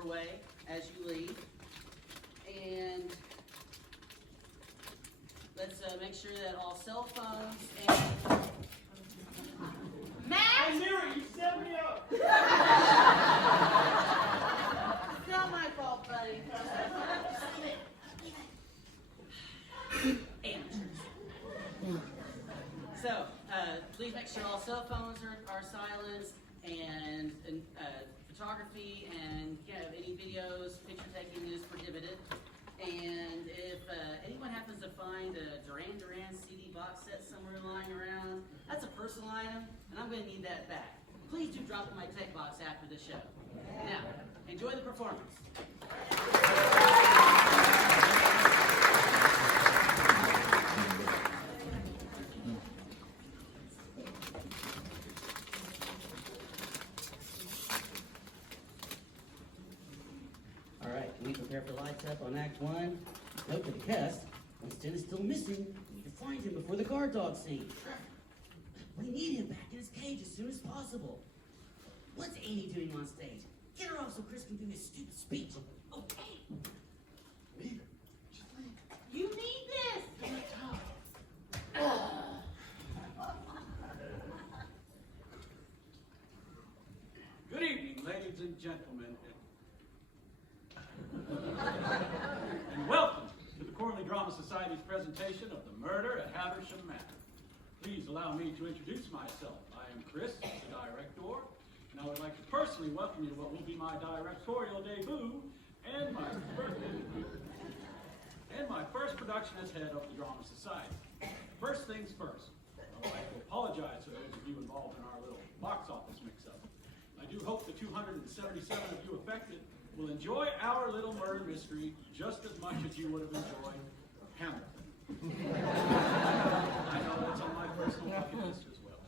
doorway as you leave. And let's make sure that all cell phones and... Matt! Hey, Mira, you set me up! It's not my fault, buddy. So, please make sure all cell phones are silenced, and photography and any videos, picture taking is prohibited. And if anyone happens to find a Duran Duran CD box set somewhere lying around, that's a personal item, and I'm going to need that back. Please do drop it in my tape box after the show. Now, enjoy the performance. All right, we prepare for lights up on Act 1. Note to the cast, Winston is still missing. We need to find him before the guard dog scene. We need him back in his cage as soon as possible. What's Amy doing on stage? Get her off so Chris can do his stupid speech. Okay. Mira, You need this. good evening, ladies and gentlemen, and welcome to the Cornley Drama Society's presentation of The Murder at Haversham Manor. Please allow me to introduce myself. I am Chris, the director, and I would like to personally welcome you to what will be my directorial debut and my first production as head of the Drama Society. First things first, I would like to apologize to those of you involved in our little box office mix-up. I do hope the 277 of you affected will enjoy our little murder mystery just as much as you would have enjoyed Hamilton. I know that's on my personal bucket list as well.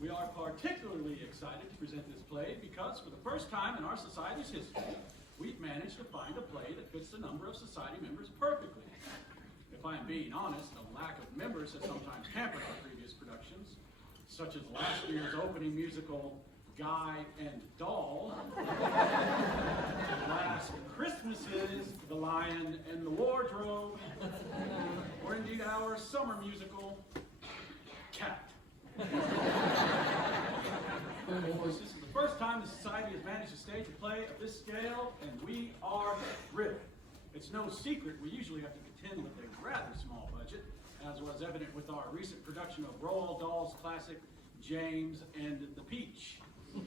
We are particularly excited to present this play because for the first time in our society's history, we've managed to find a play that fits the number of society members perfectly. If I am being honest, the lack of members has sometimes hampered our previous productions, such as last year's opening musical, Guy and Doll, last Christmas's The Lion and the Wardrobe, or indeed our summer musical, Cat. Of course, this is the first time the Society has managed to stage a play of this scale, and we are thrilled. It's no secret we usually have to contend with a rather small budget, as was evident with our recent production of Roald Dahl's classic, James and the Peach. Of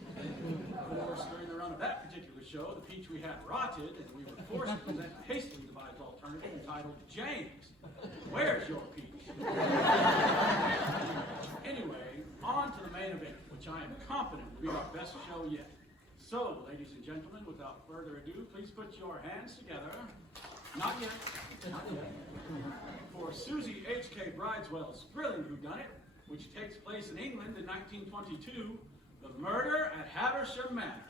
course, during the run of that particular show, the peach we had rotted, and we were forced to present a hastily devised alternative entitled James, Where's Your Peach? Anyway, on to the main event, which I am confident will be our best show yet. So, ladies and gentlemen, without further ado, please put your hands together. Not yet. Not yet. For Susie H.K. Brideswell's thrilling whodunit, which takes place in England in 1922, The Murder at Haversham Manor.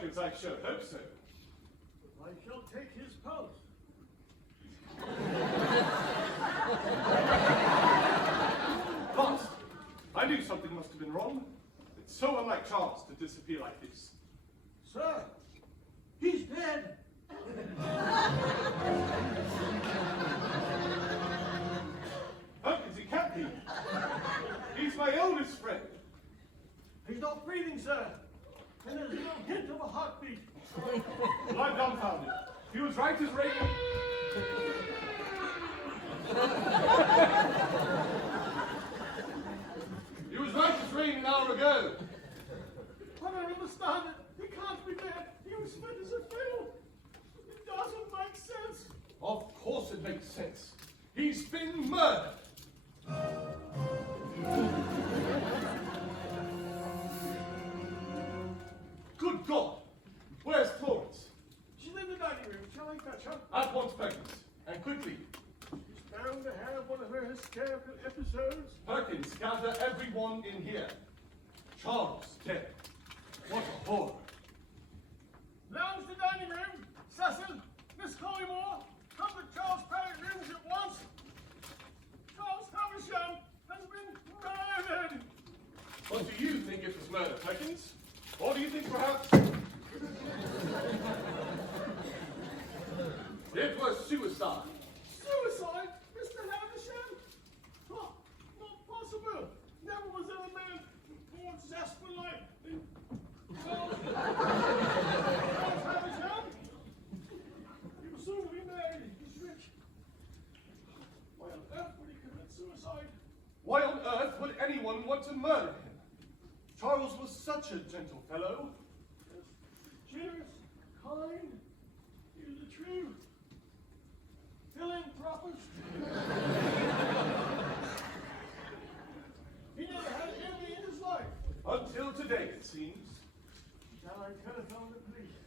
Perkins, I sure hope so. I shall take his post. But I knew something must have been wrong. It's so unlike Charles to disappear like this. Sir, he's dead. Perkins, he can't be. He's my oldest friend. He's not breathing, sir. And there's no hint of a heartbeat. Well, I'm dumbfounded. He was right as rain. He was right as rain an hour ago. I don't understand it. He can't be dead. He was fit as a fiddle. It doesn't make sense. Of course it makes sense. He's been murdered. Good God! Where's Florence? She's in the dining room. Shall I fetch her? At once, Perkins. And quickly. She's bound to have one of her hysterical episodes. Perkins, gather everyone in here. Charles dead. What a horror. Lounge the dining room. Cecil, Miss Collymore, come to Charles Perritt's rooms at once. Charles Havisham has been murdered. What do you think it was murder, Perkins? Or do you think perhaps it was suicide? Suicide? Mr. Havisham? Oh, not possible. Never was there a man more zest for life than Charles Havisham. He will soon be married. He's rich. Why on earth would he commit suicide? Why on earth would anyone want to murder him? Charles was such a gentle fellow. Generous, kind, he was a true philanthropist. He never had an enemy in his life. Until today, it seems. Shall I telephone the police?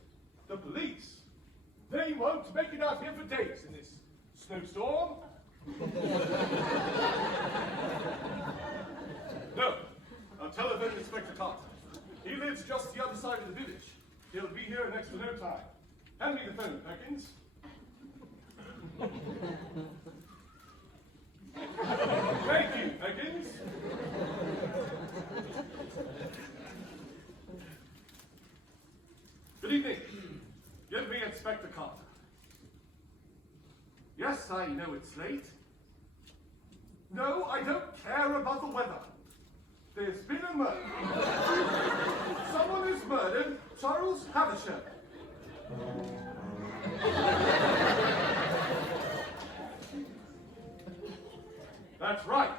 The police? They won't make it out here for days in this snowstorm. No, I'll telephone Inspector Carter. He lives just the other side of the village. He'll be here next to no time. Hand me the phone, Perkins. Thank you, Perkins. Good evening. Give me Inspector Carter. Yes, I know it's late. No, I don't care about the weather. There's been a murder. Someone has murdered Charles Havisham. That's right.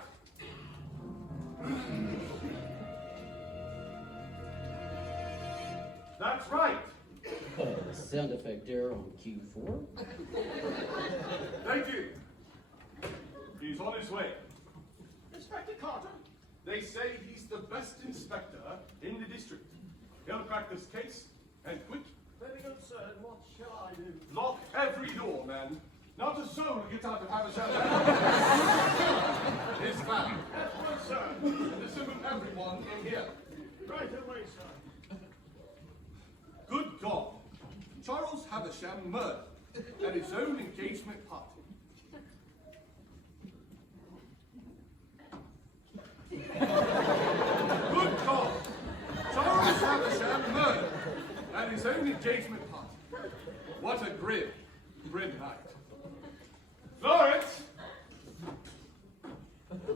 That's right. Sound effect there on Q4. Thank you. He's on his way. Inspector Carter? They say he's the best inspector in the district. He'll crack this case, and quick. Very good, sir. And what shall I do? Lock every door, man. Not a soul gets out of Havisham. His man. That's right, sir. And assume everyone in here. Right away, sir. Good God. Charles Havisham murdered at his own engagement party. Good God. Charles Havisham murdered at his own engagement party. What a grim, grim night. Florence! Charlie,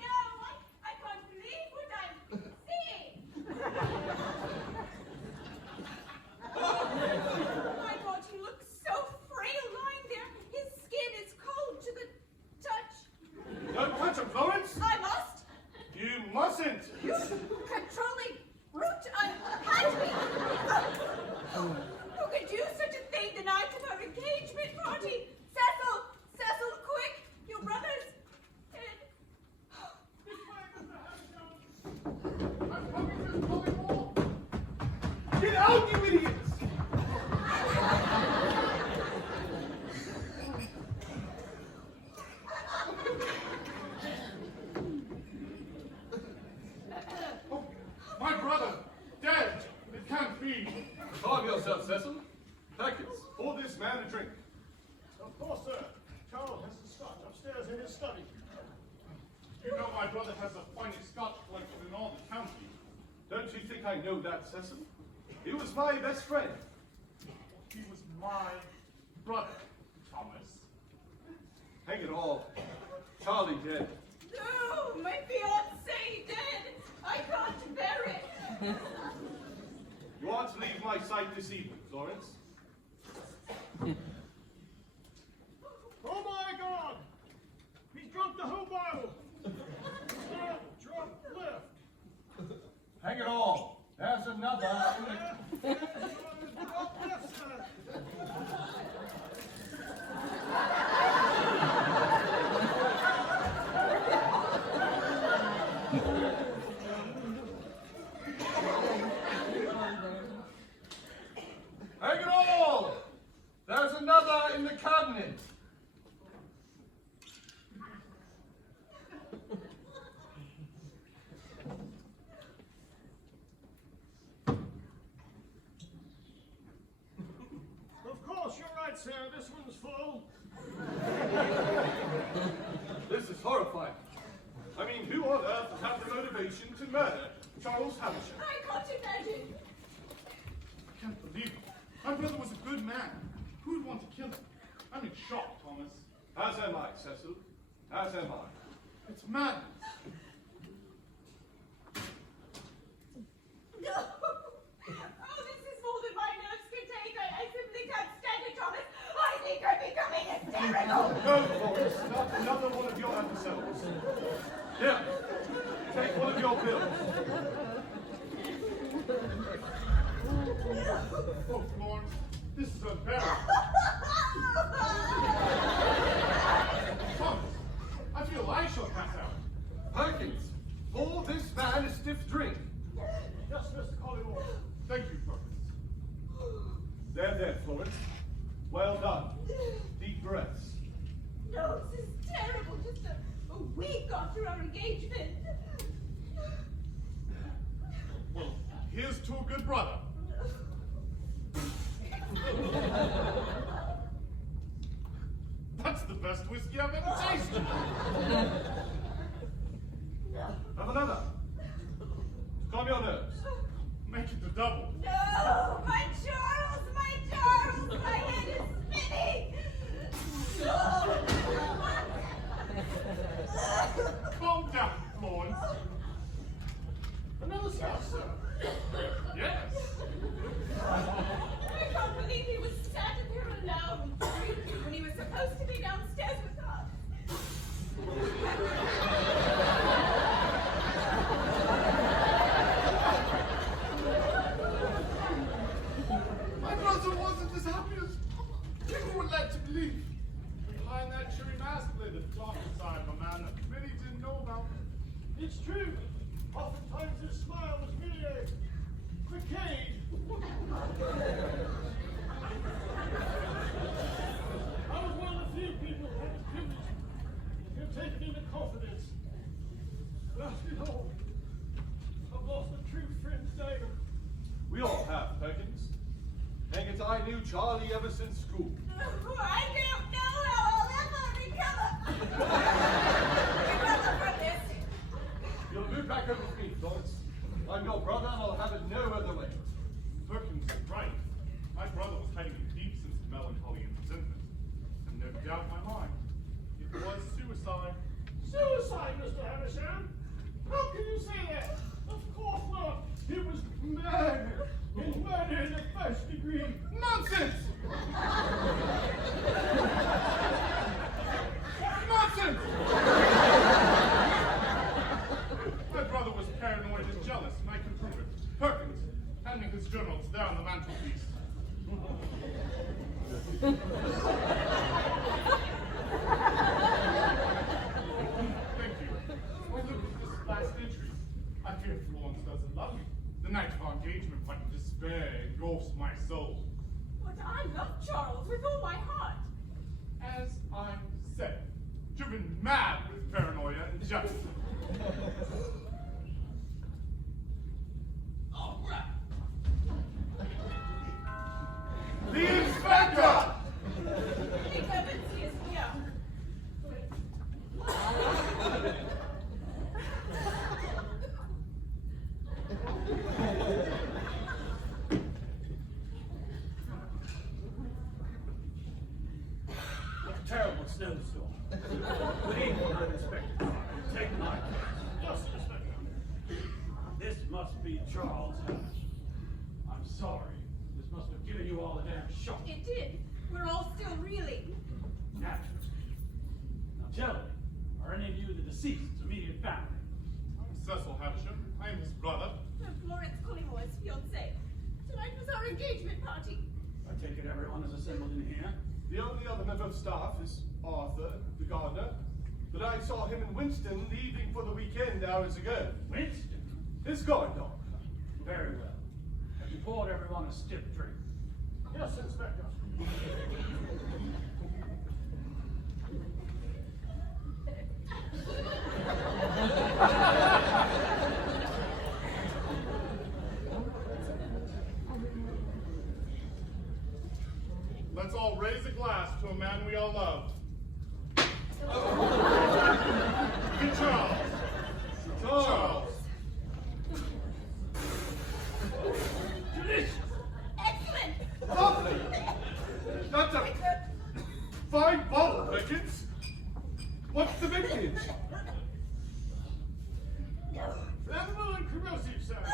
no! I can't believe what I'm seeing! Oh my God, he looks so frail lying there. His skin is cold to the touch. Don't touch him, Florence! I must! You mustn't! You controlling brute unhand me! Who could do such a thing the night of our engagement party? Cecil! Cecil, quick! Your brother's dead. This way, Mr. Havisham. I'm coming, Miss Collymore. Get out, you idiots! yourself, Cecil. Thickens, pour this man a drink. Of course, sir. Charles has the scotch upstairs in his study. You know my brother has the finest scotch collection in all the county. Don't you think I know that, Cecil? He was my best friend. He was my brother, Thomas. Hang it all. Charlie dead. No, my fiancé dead. I can't bear it. You ought to leave my sight this evening, Florence. Oh my God! He's drunk the whole bottle. Drunk left. Hang it all. There's another. Drunk left, sir. Hang it all! There's another in the cabinet. Of course, you're right, sir. This one's full. This is horrifying. I mean, who on earth would have the motivation to murder Charles Havisham? I can't imagine. I can't believe it. My brother was a good man. Who would want to kill him? I'm in shock, Thomas. As am I, Cecil. As am I. It's madness. No. Oh, this is more than my nerves can take. I simply can't stand it, Thomas. I think I'm becoming hysterical. No, Florence, not another one of your episodes. Here, take one of your pills. Oh, Florence, this is unbearable. Thomas, I feel I shall pass out. Perkins, pour this man a stiff drink. Yes, Mr. Collymore. Thank you, Perkins. There, Florence. Well done. Deep breaths. No, this is terrible. Just a week after our engagement. Well, here's to a good brother. That's the best whiskey I've ever tasted. Have another. Calm your nerves. Make it the double. No, my Charles, my head is spinning. Calm down, Florence. Another shot, sir. Yes. I can't believe he was standing here alone, drinking, when he was supposed to be downstairs with us. My brother wasn't as happy as people would like to believe. Behind that cheery mask lay the darker side of a man that many didn't know about. It's true. Oftentimes his smile was really a facade. I was one of the few people who had the privilege of taking into confidence. But after all, I've lost a true friend today. We all have, Perkins. Hang it, I knew Charlie ever since school. I don't know how I'll ever recover from this. You'll move back over with me, Florence. I'm your brother, and I'll have it no other way. Perkins is right. My brother was hiding a deep sense of melancholy and resentment. And no doubt in my mind, it was suicide. Suicide, Mr. Havisham? How can you say that? Of course not. It was murder. And murder in the first degree. Nonsense! Nonsense! My brother was paranoid and jealous, and I can prove it. Perkins, handing his journals down the mantelpiece. Thank you. Why, look at this last entry. I fear Florence doesn't love me. The night of our engagement, what despair engulfs my soul. But I love Charles with all my heart. As I said, driven mad with paranoia and jealousy. All right. must be Charles. I'm sorry. This must have given you all a damn shock. It did. We're all still reeling. Naturally. Now tell me, are any of you the deceased's immediate family? I'm Cecil Havisham. I am his brother. I'm Florence Collingwood's fiancée. Tonight was our engagement party. I take it everyone is assembled in here. The only other member of staff is Arthur, the gardener, but I saw him in Winston leaving for the weekend hours ago. Winston? His guard dog. Very well. Have you poured everyone a stiff drink? Yes, Inspector. Let's all raise a glass to a man we all love. To Charles. Charles. Delicious! Excellent! Lovely! That's a fine bottle, Perkins. What's the vintage? Emerald corrosive, sir. I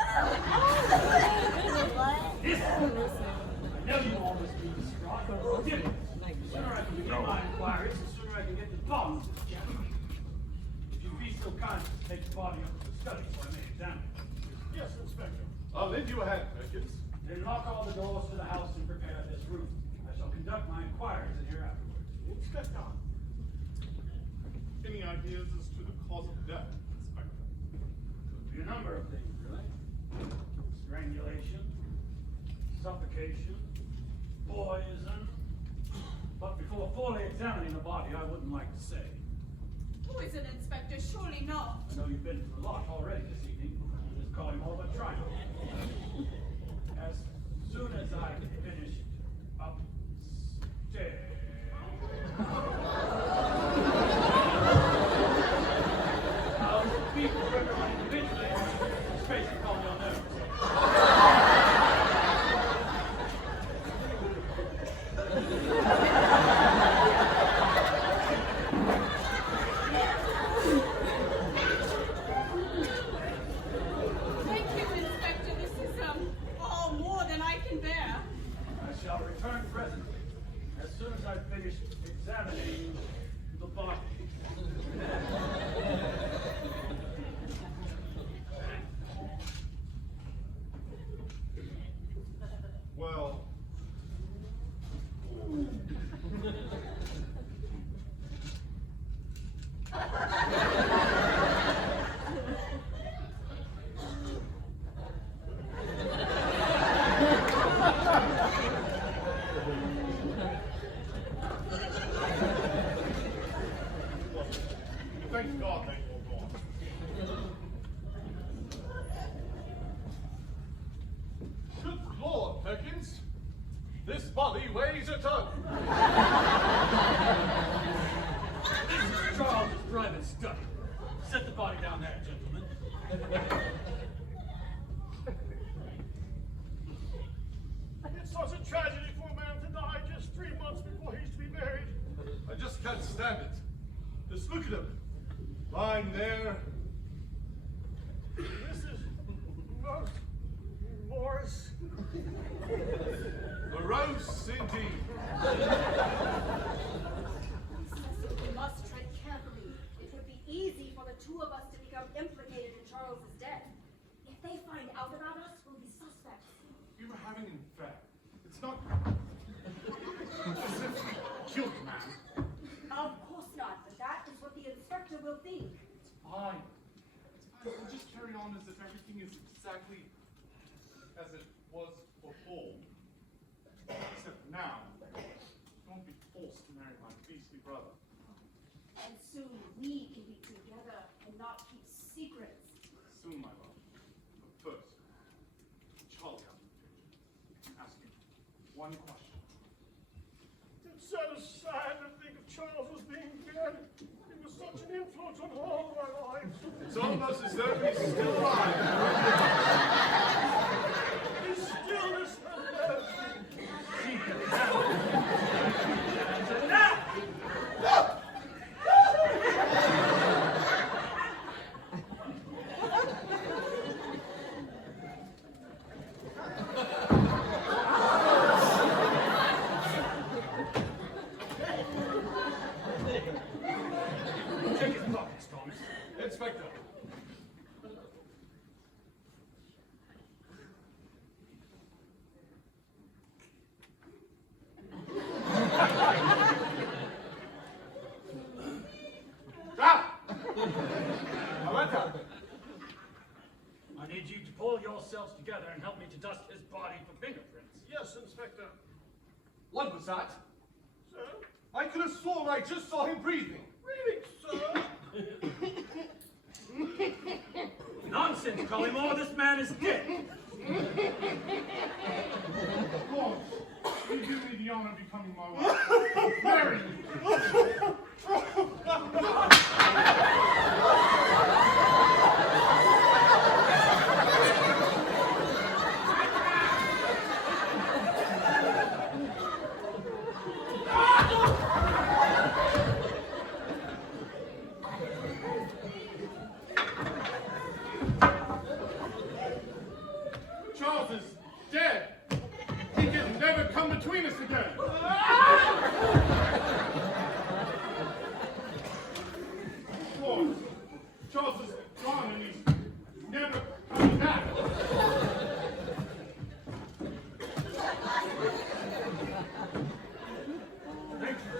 know you all must be distraught, but forgive me. The sooner I can begin my inquiries, the sooner I can get to the bottom of this gentleman. If you'd be so kind as to take the body up to the study so I may examine it. Yes, Inspector. I'll lend you a hand, Perkins. Then lock all the doors to the house and prepare this room. I shall conduct my inquiries in here afterwards. Inspector. Any ideas as to the cause of death, Inspector? Could be a number of things, really. Strangulation, suffocation, poison. But before fully examining the body, I wouldn't like to say. Poison, Inspector, surely not. I know you've been through a lot already this evening. Just call him over, try him. As soon as I finish upstairs. I'll speak to everyone individually. Space and call your nerves. Thank you, Inspector. This is, all more than I can bear. I shall return presently, as soon as I've finished examining the body. Well, thank God they were gone. Good Lord, Perkins. This body weighs a ton. This is Charles' private study. Set the body down there, gentlemen. It's such a tragedy for a man to die just 3 months before he's to be married. I just can't stand it. Just look at him. Lying there. This is most Morris. Morose indeed. Cecil, we must tread carefully. It would be easy for the two of us to become implicated in Charles's death. If they find out about us, we'll be suspects. We were having an affair. It's not as if we killed the man. Of course not, but that is what the inspector will think. It's fine. We'll just carry on as if everything is exactly as it was before. Except now, don't be forced to marry my beastly brother. And soon we can be together and not keep secrets. Soon, my love. But first, Charlie has an intention. Ask him one question. It's so sad to think of Charles as being dead. He was such an influence on all my lives. It's almost as though he's still alive. His stillness has left me. pull yourselves together and help me to dust his body for fingerprints. Yes, Inspector. What was that? Sir? I could have sworn I just saw him breathing. Really, sir? Nonsense, Collymore, this man is dead. Of course. You do me the honor of becoming my wife. Marry me. Charles is dead. He can never come between us again. Lord, Charles is gone and he's never coming back. Thank you.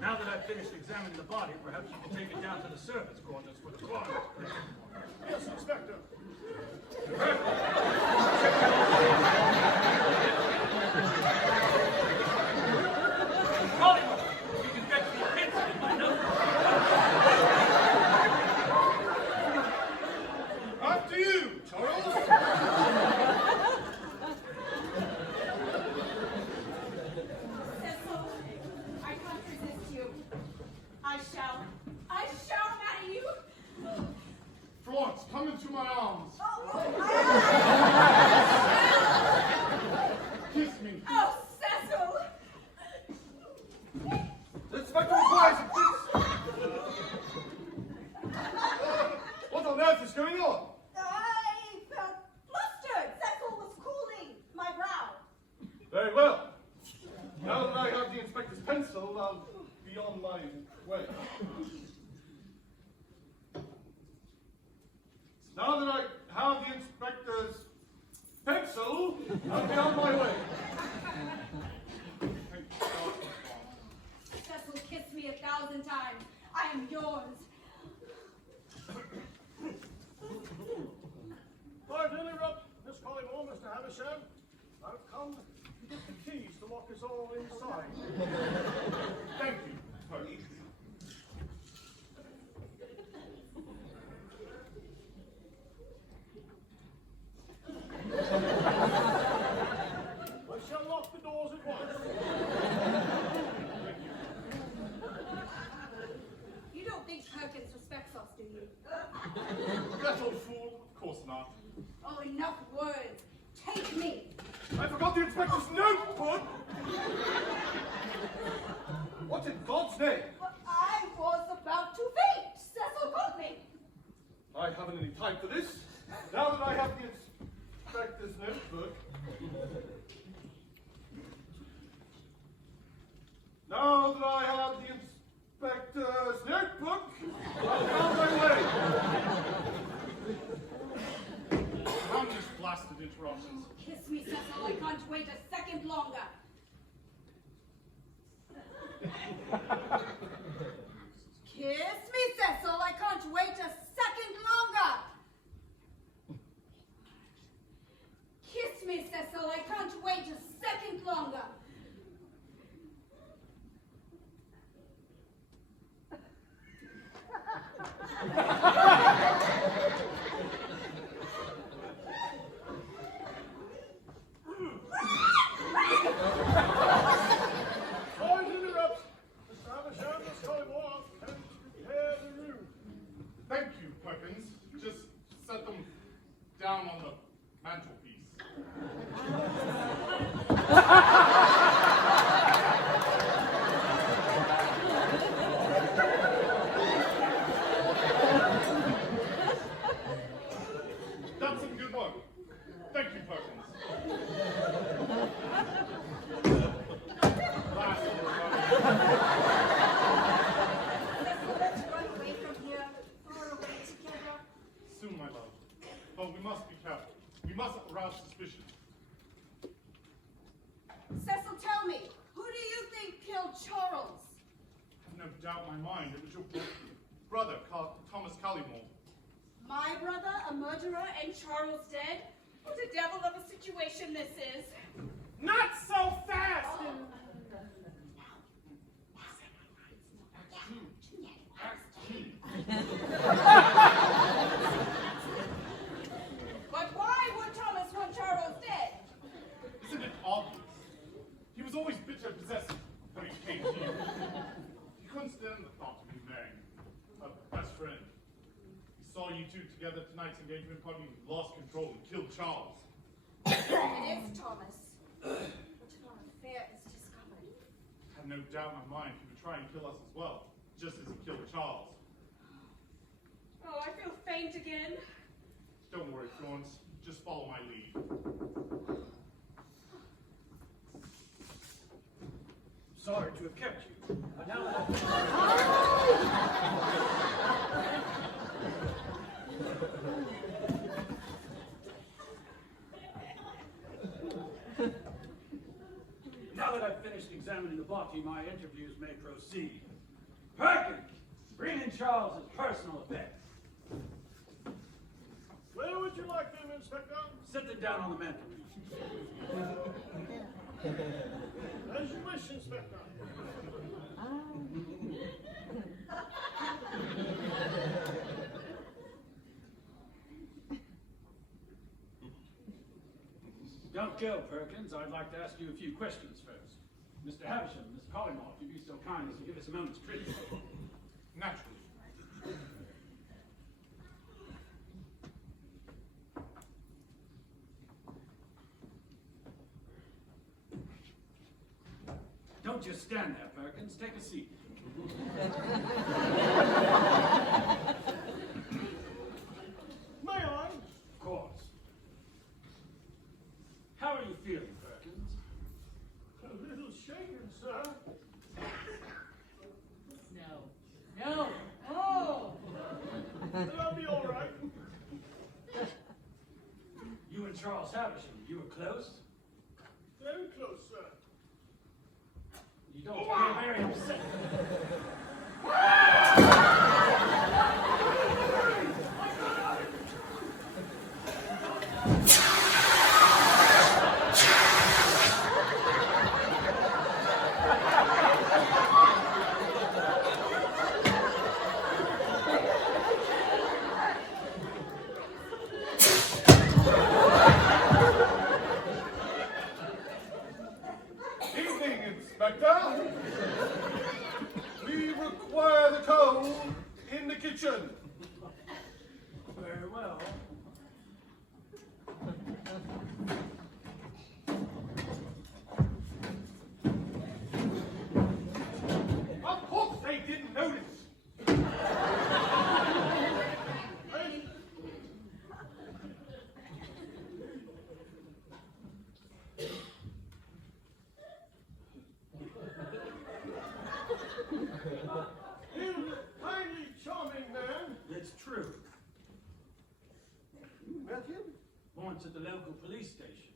Now that I've finished examining the body, perhaps you can take it down to the servants' quarters for the coroner. Yes, Inspector. Collymore, you can get the pencil in my notebook. After you, Charles. Cecil, I can't resist you. I shall marry you. Florence, come into my arms. Kiss me. Oh, Cecil! The inspector requires a kiss. What on earth is going on? I felt flustered. Cecil was cooling my brow. Very well. Now that I have the inspector's pencil, I'll be on my way. Now that I have the inspector's pencil, I'll be on my way. Cecil kissed me 1,000 times. I am yours. Sorry to interrupt, Miss Collymore, Mr. Havisham. I've come to get the keys to lock us all inside. Thank you, Percy. I shall lock the doors at once. You don't think Perkins respects us, do you? That old fool? Of course not. Oh, enough words. Take me. I forgot the inspector's notebook! What in God's name? But I was about to faint. Cecil caught me. I haven't any time for this. Now that I have the inspector's notebook. Now that I have the inspector's notebook, I'll be on my way. Damn these blasted interruptions. Kiss me, Cecil. I can't wait a second longer. Kiss me, Cecil. I can't wait a second longer. Kiss me, Cecil. I can't wait a second longer. Sorry to interrupt. Mr. Havisham, Miss Collymore, can prepare the room. Thank you, Perkins. Just set them down on the mantelpiece. That's some good work. Thank you, Perkins. Last word. Cecil, let's run away from here. Far away together. Soon, my love. But we must be careful. We mustn't arouse suspicion. Cecil, tell me, who do you think killed Charles? I have no doubt in my mind it was your brother, Thomas Collymore. My brother, a murderer, and Charles dead? What a devil of a situation this is. Not so fast! But why would Thomas want Charles dead? Isn't it obvious? He was always bitter and possessive when he came to you. He couldn't stand the thought of you marrying a best friend. He saw you two together at tonight's engagement party and lost control and killed Charles. It is Thomas. What if our affair is discovered? I have no doubt in my mind he would try and kill us as well, just as he killed Charles. Oh, I feel faint again. Don't worry, Florence. Just follow my lead. Sorry to have kept you. But now that now that I've finished examining the body, my interviews may proceed. Perkins, bring in Charles's personal effects. Where would you like them, Inspector? Sit them down on the mantelpiece. As you wish, Inspector. Don't go, Perkins. I'd like to ask you a few questions first. Mr. Havisham, Miss Collymore, if you'd be so kind as to give us a moment's privilege. Naturally. Don't just stand there, Perkins. Take a seat. May I? Of course. How are you feeling, Perkins? A little shaken, sir. No. No. Oh! But I'll be all right. You and Charles Havisham, you were close? Very close, sir. You don't appear very upset. Evening, Inspector. We require the coal in the kitchen. Very well. Of course they didn't notice. You kindly charming man. It's true. You met him? Once at the local police station.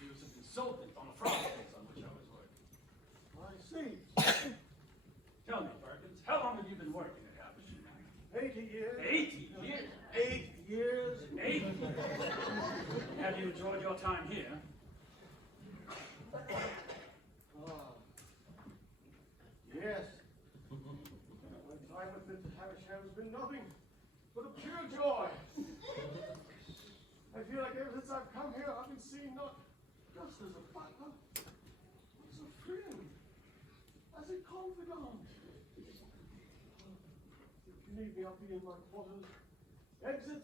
He was a consultant on a fraud case on which I was working. I see. Tell me, Perkins, how long have you been working at Havisham? 80 years. 80 years. 8 years. 80 years. Have you enjoyed your time here? Yes. My time with Mr. Havisham has been nothing but a pure joy. I feel like ever since I've come here, I've been seen not just as a butler, but as a friend, as a confidant. If you need me, I'll be in my quarters. Exit.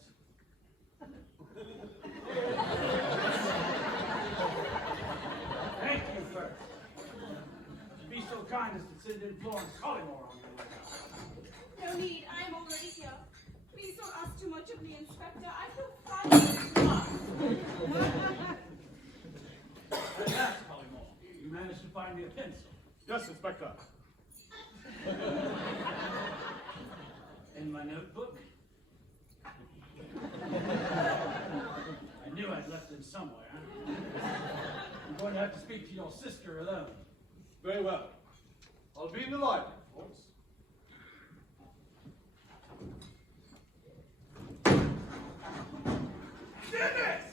Thank you, first. Would you be so kind as to send in Florence Collymore on your way out? No need, I'm already here. Please don't ask too much of me, Inspector. I feel frightened. At last, Collymore, you managed to find me a pencil. Yes, Inspector. In my notebook. I knew I'd left it somewhere. I'm going to have to speak to your sister alone. Very well. I'll be in the library, Florence. this?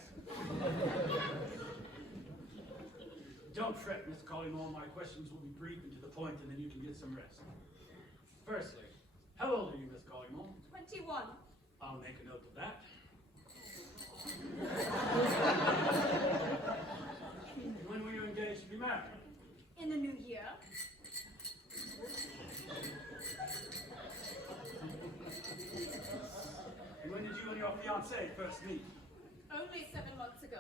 Don't fret, Miss Collymore. My questions will be brief and to the point, and then you can get some rest. Firstly, how old are you, Miss Collymore? 21. I'll make a note of that. When were you engaged to be married? In the new year. And when did you and your fiancé first meet? Only 7 months ago.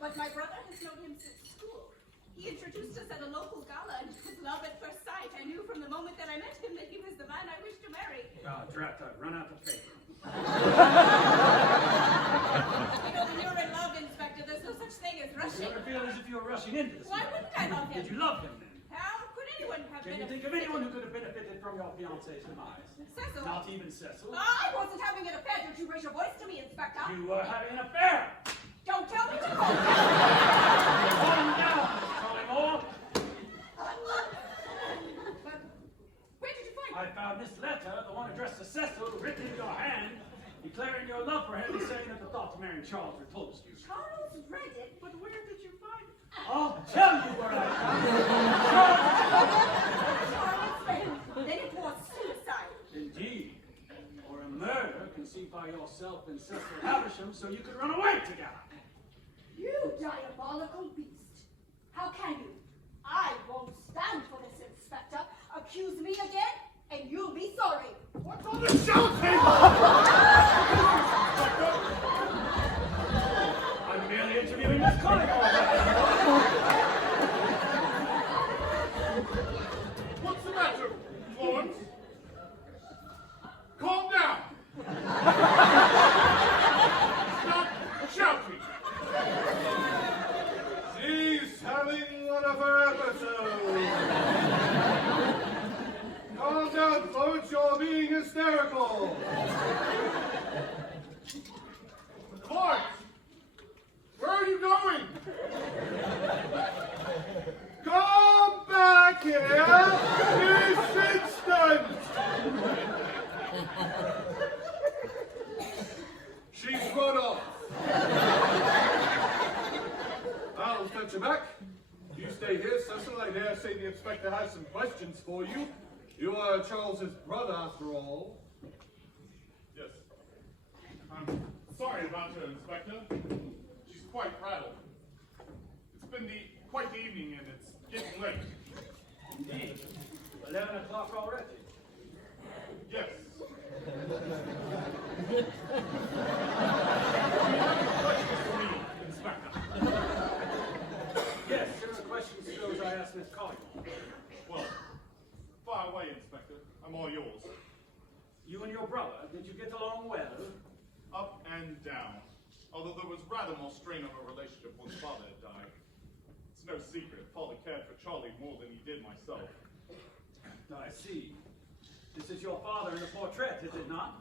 But my brother has known him since school. He introduced us at a local gala, and it was love at first sight. I knew from the moment that I met him that he was the man I wished to marry. Ah, drat, I've run out of paper. You know, when you're in love, Inspector, there's no such thing as You rushing. ever feel as if you were rushing into this? Why man? wouldn't I love him? Did you love him then? How could anyone have Can you been think of anyone who could have benefited from your fiancé's demise? Cecil? Not even Cecil. I wasn't having an affair. Don't you raise your voice to me, Inspector? You were having an affair! Don't tell me to calm Calm down, Miss Collymore. But where did you find I found this letter, the one addressed to Cecil, written in your hand, declaring your love for him and saying that the thought of marrying Charles repulsed you. Charles read it, but where did you find it? I'll tell you where I found it. Charles read it. Then it was suicide. Indeed. Or a murder conceived by yourself and Cecil Havisham so you could run away together. You diabolical beast! How can you? I won't stand for this, Inspector. Accuse me again, and you'll be sorry. What's on the show table? I'm merely interviewing Miss Collymore. What's the matter, Florence? Calm down. Stop shouting. She's having one of her episodes. Calm down, Florence. You're being hysterical. Florence, where are you going? Come back here this instant! She's run off. I'll fetch her back. You stay here, Cecil. I dare say the inspector has some questions for you. You are Charles's brother, after all. Yes. I'm sorry about her, Inspector. She's quite rattled. It's been quite the evening, and it's getting late. Indeed. 11 o'clock already. Yes. Inspector. Yes, similar questions to those I asked Miss Collymore. Well, fire away, Inspector. I'm all yours. You and your brother, did you get along well? Up and down. Although there was rather more strain on our relationship when Father had died. It's no secret, Father cared for Charlie more than he did myself. I see. This is your father in the portrait, is it not?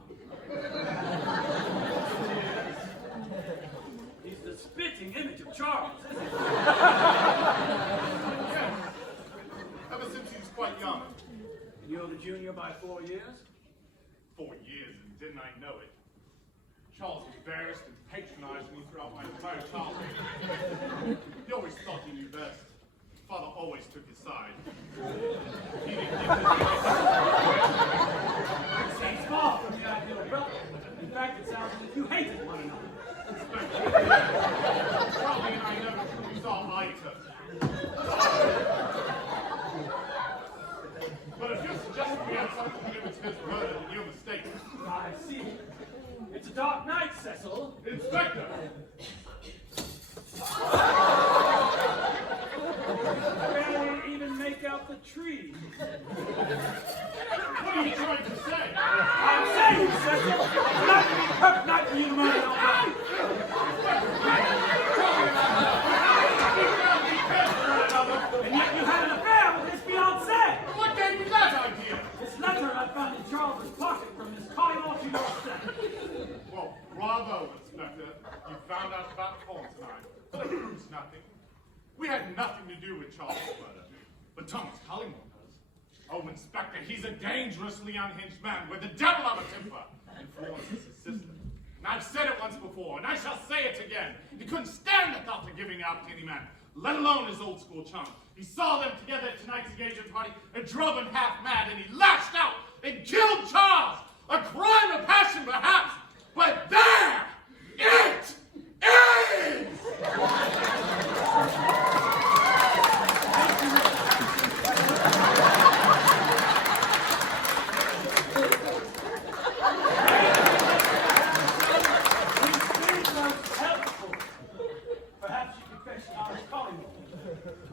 He's the spitting image of Charles, isn't he? Yes. Ever since he was quite young. And you're the junior by 4 years? 4 years, and didn't I know it? Charles embarrassed and patronized me throughout my entire childhood. He always thought he knew best. Father always took his side. He didn't give his It seems far from the ideal brother. In fact, it sounds as if you hated one another. Charlie and I never truly saw eye to. But if you're suggesting we had something to do with his murder, then you're mistaken. I see. It's a dark night, Cecil. Inspector! Barely even make out the tree. What are you trying to say? I'm saying, Cecil, it's not to be a perfect night for you to murder your brother. And yet you had an affair with his fiancée. What gave you that idea? This letter I found in Charles's pocket from Miss Collymore to yourself. Well, bravo, Inspector. You found out about the phone tonight. But it proves nothing. We had nothing to do with Charles' murder. But Thomas Collymore does. Oh, Inspector, he's a dangerously unhinged man with the devil of a temper. And Florence is his sister. And I've said it once before, and I shall say it again. He couldn't stand the thought of giving out to any man, let alone his old school chum. He saw them together at tonight's engagement party and drove him half mad, and he lashed out and killed Charles. A crime of passion, perhaps, but there it is! Perhaps you could fetch Thomas Collingwood.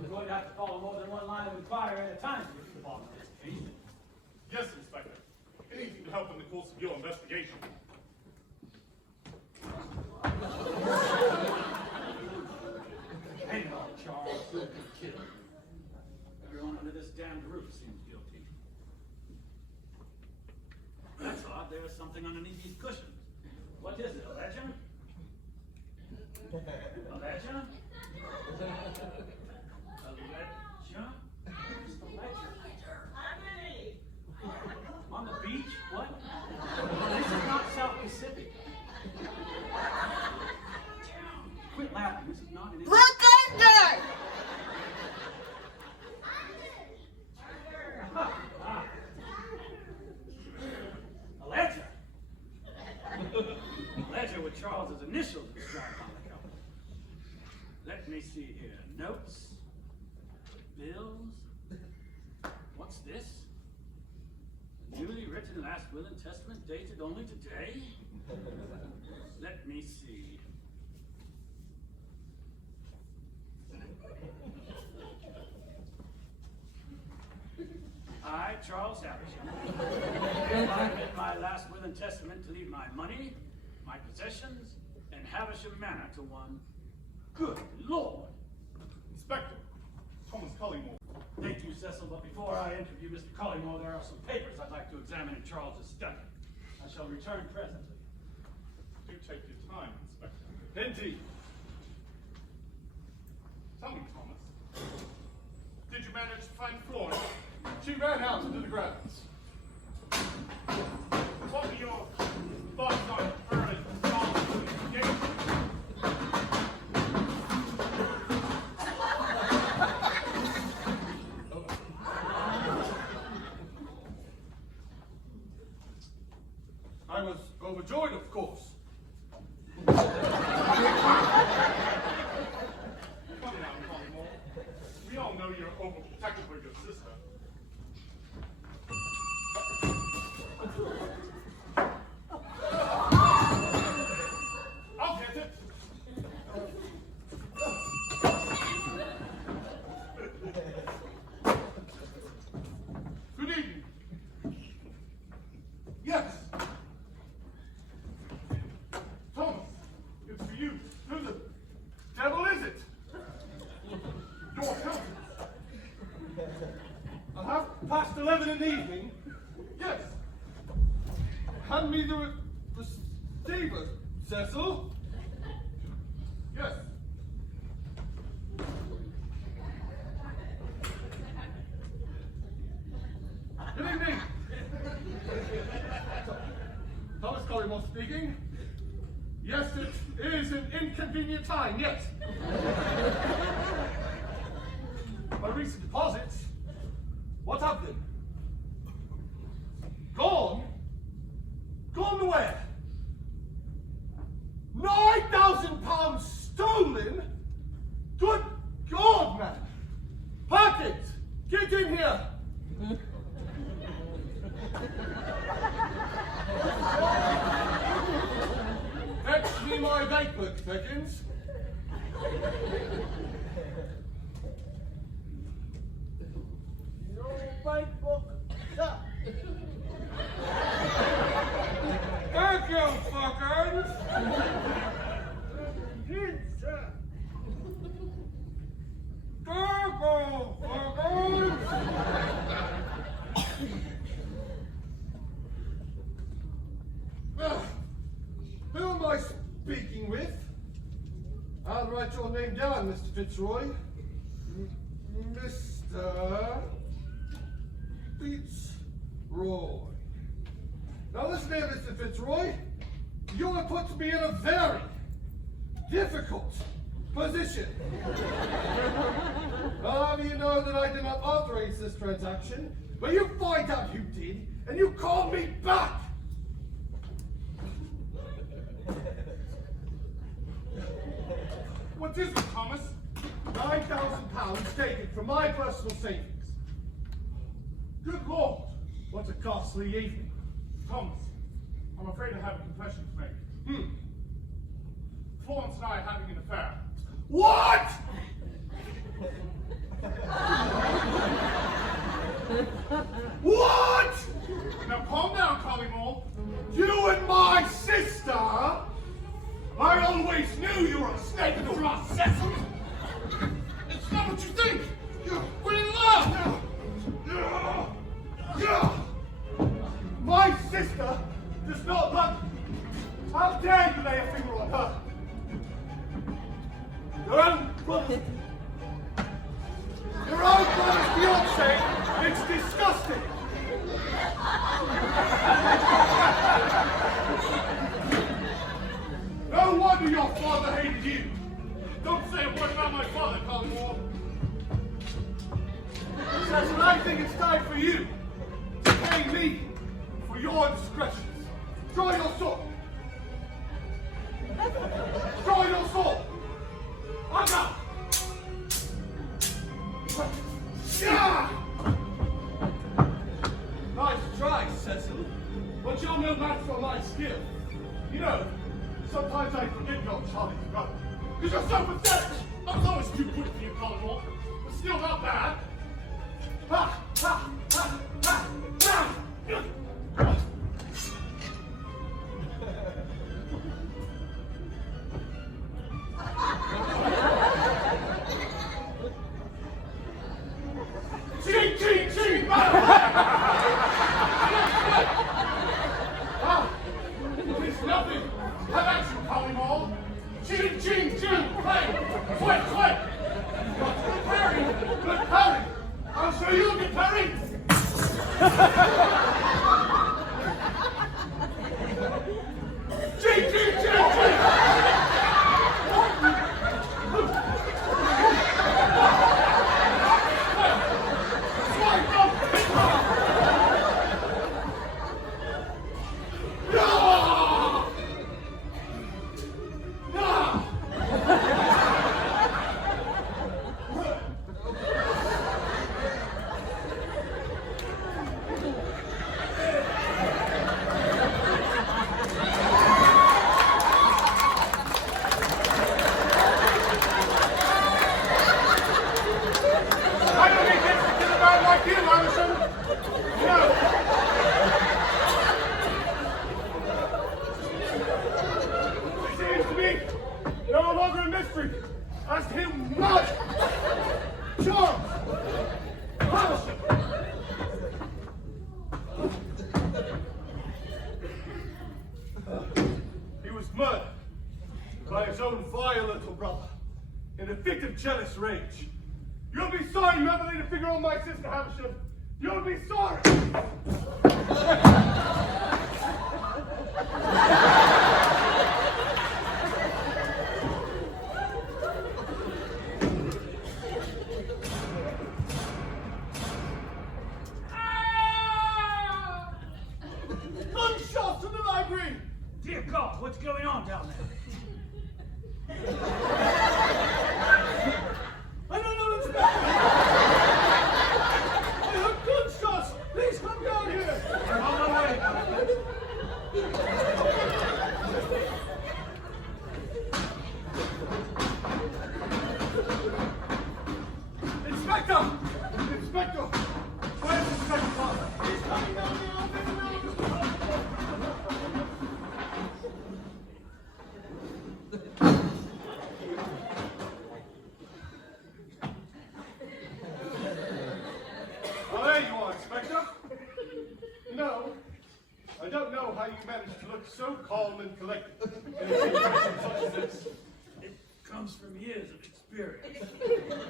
We're going to have to follow more than one line of inquiry at a time to get to the bottom of this case. Yes, Inspector. Anything to help in the course of your investigation. Hang on, Charles. You'll be killed. Everyone under this damned roof seems guilty. That's odd. There is something underneath these cushions. What is it, a ledger? A ledger? A ledger? Where's the ledger? On the beach? What? This is not South Pacific. Quit laughing. This is not an Look under! A ledger. A ledger with Charles's initials inscribed on the cover. Let me see here. Notes. Bills. What's this? A newly written last will and testament dated only today? Let me see. I, Charles Havisham, hereby make my last will and testament to leave my money, my possessions, and Havisham Manor to one. Good Lord! Inspector, Thomas Collingwood. Thank you, Cecil, but before I interview Mr. Collingwood, there are some papers I'd like to examine in Charles's study. I shall return presently. Do take your time, Inspector. Indeed. Tell me, Thomas, did you manage to find Florence? She ran out into the grounds. What were your thoughts on her and Charles' engagement? I was overjoyed, of course. Come now, Collingwood. We all know you're overprotective of your sister. I'll get it. Good evening. Yes. Thomas, it's for you. Who the devil is it? Your accountant. At 11:30 in the evening. Yes. Hand me the receiver, Cecil. Yes. Good evening. Thomas Collingwood speaking. Yes, it is an inconvenient time, yes. My recent deposits, what of them? Gone? Gone to where? £9,000 stolen? Good God, man! Pocket! Get in here! Fetch me my bank book, thickens. Your bank book, sir. Thank you, fuckers! Good, sir. Go, fuckers! Who am I speaking with? I'll write your name down, Mr. Fitzroy. Mr. Fitzroy. Now listen here, Mr. Fitzroy. You have put me in a very difficult position. You know that I did not authorize this transaction, but you find out who did, and you call me back. What is it, Thomas? £9,000 taken from my personal savings. Good Lord! What a costly evening. Thomas, I'm afraid I have a confession to make. Florence and I are having an affair. What? What? Now calm down, Collymore. You and my sister? I always knew you were a snake in the grass, Cecil. It's not what you think. We're in love. My sister does not love me. How dare you lay a finger on her? Your own brother's fiancé. It's disgusting. No wonder your father hated you. Don't say a word about my father, Collymore. Cecil, I think it's time for you to pay me for your indiscretions. Draw your sword. Draw your sword. I'm out. Yeah! Nice try, Cecil. But you're no match for my skill. You know, sometimes I forget you're Charlie's brother. Because you're so pathetic. I was always too quick for you, Collymore. But still not bad. Ha! Ha! Ha! Ha! Ha! Ching! Ching! Ching! It's nothing. Have action, Collymore. Ching, ching, ching. Play. Quick, quick. Good parry. Good parry! I'll show you a good parry! Ching! Ching! Ching! Ching! As him not Charles Harrison. He was murdered by his own vile little brother in a fit of jealous rage. You'll be sorry you ever laid a finger on my sister, Havisham. You'll be sorry. Gunshots in the library! Dear God, what's going on down there? I don't know, Inspector! I heard gunshots! Please come down here! I'm on my way. Inspector! Inspector! Where's Inspector Father? He's coming down here! Oh, there you are, Inspector. No, I don't know how you managed to look so calm and collected in a situation such as this. It comes from years of experience.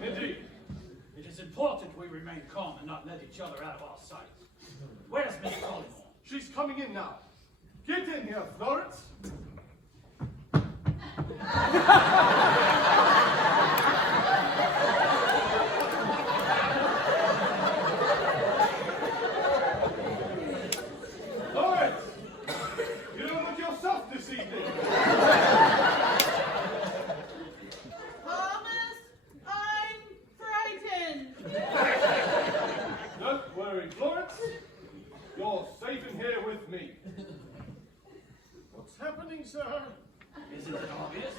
Indeed. It is important we remain calm and not let each other out of our sight. Where's Miss Collymore? She's coming in now. Get in here, Florence. Lawrence! You don't look yourself this evening. Thomas, I'm frightened. Don't worry, Florence. You're safe in here with me. What's happening, sir? Isn't it obvious?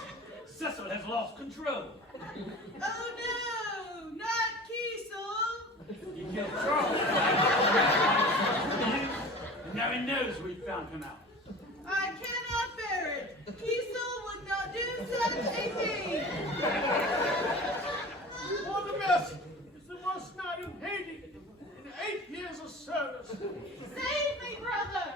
Cecil has lost control. Oh no, not Kiesel. He killed Charles. And now he knows we found him out. I cannot bear it. Kiesel would not do such a thing. What a mess! It's the worst night in Haiti in 8 years of service. Save me, brother.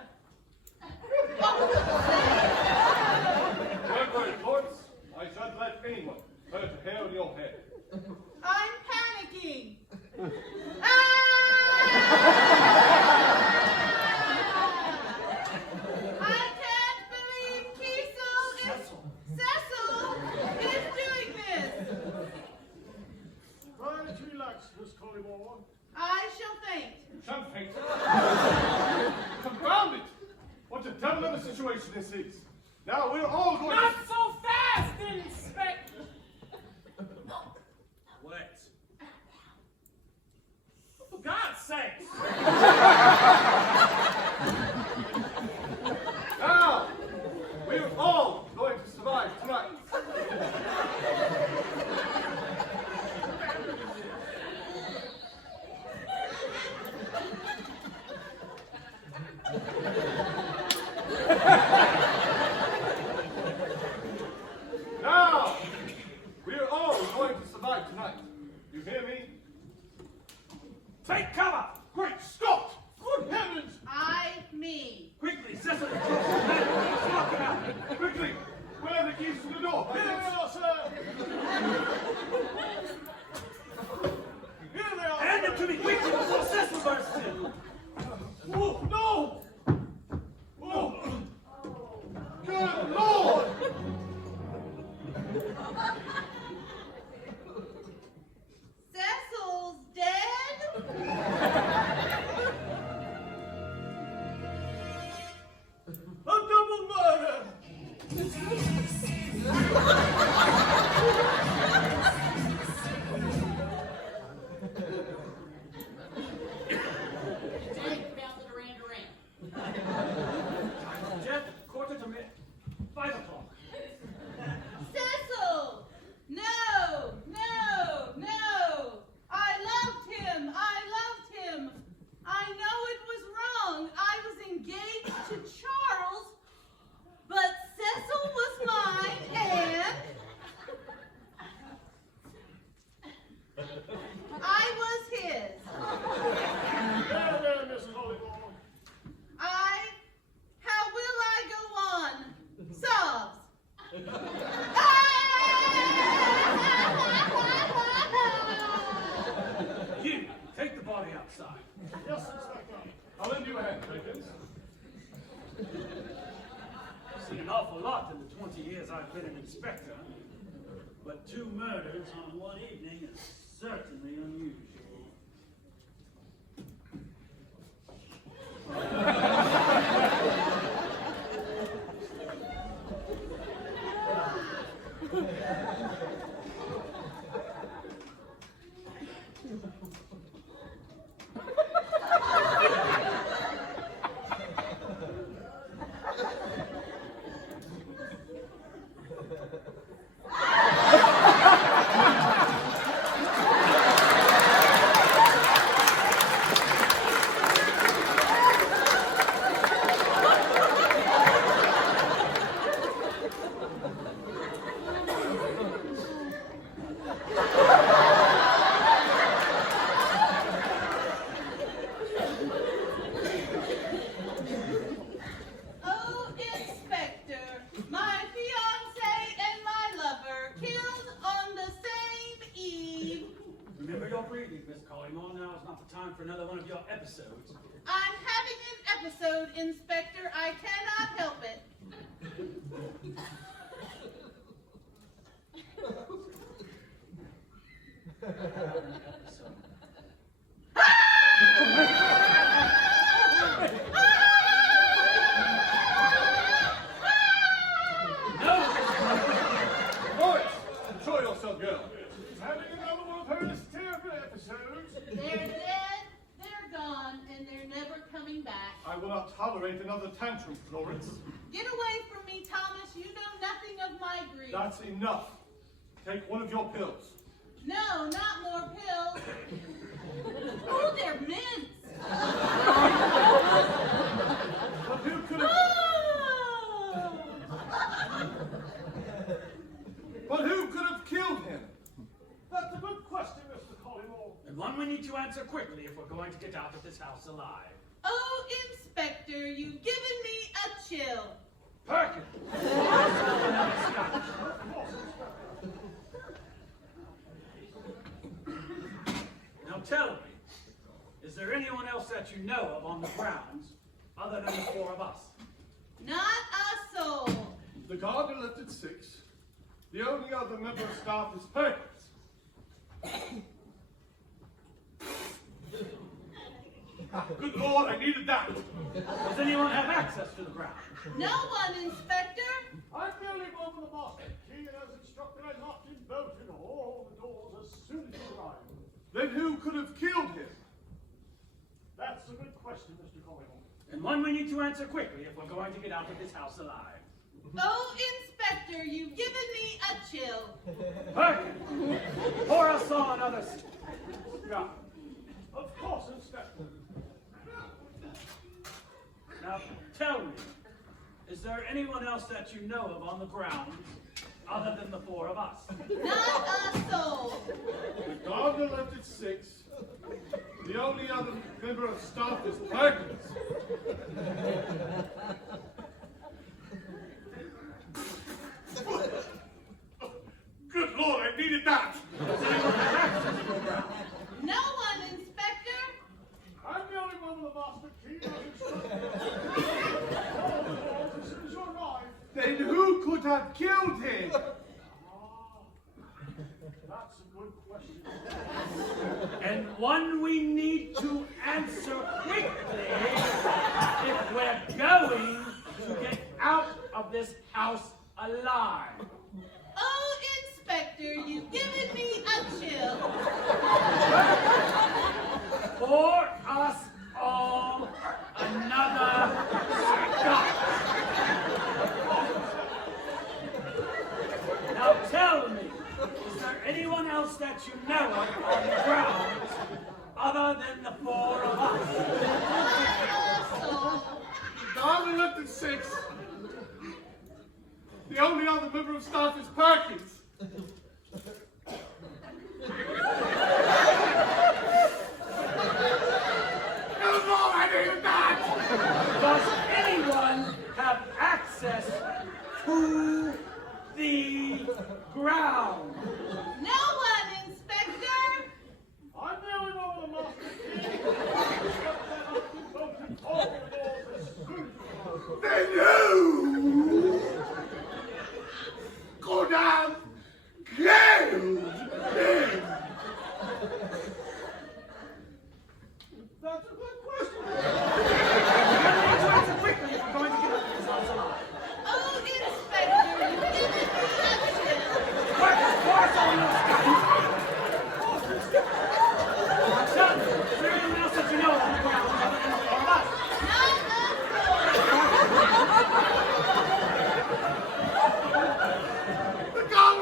Don't worry, Florence. I shan't let anyone hurt a hair on your head. I'm panicking. I can't believe Cecil is doing this. Try to relax, Miss Collymore. I shall faint. You shan't faint. Confound it! What a devil of a situation this is. Now we're all going Not so fast, Inspector. What? For God's sake. Now, we're all going to survive tonight. Now, we're all going to survive tonight. You hear me? Take cover! Great Scott! Good heavens! Me. Quickly, Cecil! Lock him out! Quickly! Where are the keys to the door? Here they are, sir! Here they are! Hand them to me quickly before Cecil bursts in! Oh, no! Oh! Good Lord! Cecil's dead? A double murder! Take down the Duran Duran. Jeff, 5:45. Cecil! No! No! No! I loved him! I loved him! I know it was wrong. I was engaged to Charles, but Cecil was mine and I was his. There, Miss Collymore. How will I go on? Sobs. You, take the body outside. Yes, Inspector. I'll lend you a hand, Thickens. I've seen an awful lot in the 20 years I've been an inspector, but 2 murders on one evening is certainly unusual. Oh, Inspector, my fiancé and my lover killed on the same eve. Remember your breathing, Miss Collymore. Now is not the time for another one of your episodes. I'm having an episode, Inspector. I cannot help it. enjoy yourself, girl. She's having another one of her hysterical episodes. They're dead, they're gone, and they're never coming back. I will not tolerate another tantrum, Florence. Get away from me, Thomas. You know nothing of my grief. That's enough. Take one of your pills. No, not more pills. Oh, they're mints. But who could have... Oh! But who could have killed him? That's a good question, Mr. Collymore. And one we need to answer quickly if we're going to get out of this house alive. Oh, Inspector, you've given me a chill. Perkins! Now tell me, is there anyone else that you know of on the grounds other than the four of us? Not a soul. The gardener left at 6. The only other member of staff is Perkins. Good Lord, I needed that. Does anyone have access to the ground? No one, Inspector. I'm merely one of the master key, and as instructed, I locked and bolted all the doors as soon as you arrived. Then who could have killed him? That's a good question, Mr. Collymore. And one we need to answer quickly if we're going to get out of this house alive. Oh, Inspector, you've given me a chill. Perkins! Pour us all another seat. Yeah. Of course, Inspector. Now, tell me, is there anyone else that you know of on the grounds other than the four of us? Not a soul. The gardener left at 6. The only other member of staff is Perkins. Good Lord, I needed that. No one, Inspector. I'm the only one with a master key. All the doors as soon as you arrive. Then who could have killed him? That's a good question. And one we need to answer quickly if we're going to get out of this house alive. Oh, Inspector, you've given me a chill. Pour us all another scotch. Now tell me, is there anyone else that you know of on the grounds other than the four of us? Not a soul. The gardener left at 6. The only other member of staff is Perkins. Does anyone have access to the ground? No one, Inspector. I'm the only one with a master key. Then you could have killed him. That's a good question. Answer quickly if we're going to get out of this house alive. Oh, Inspector, you've given me a chill. Perkins, pour us all another scotch. Tell me, is there anyone else that you know on the ground other than the four of us? The gardener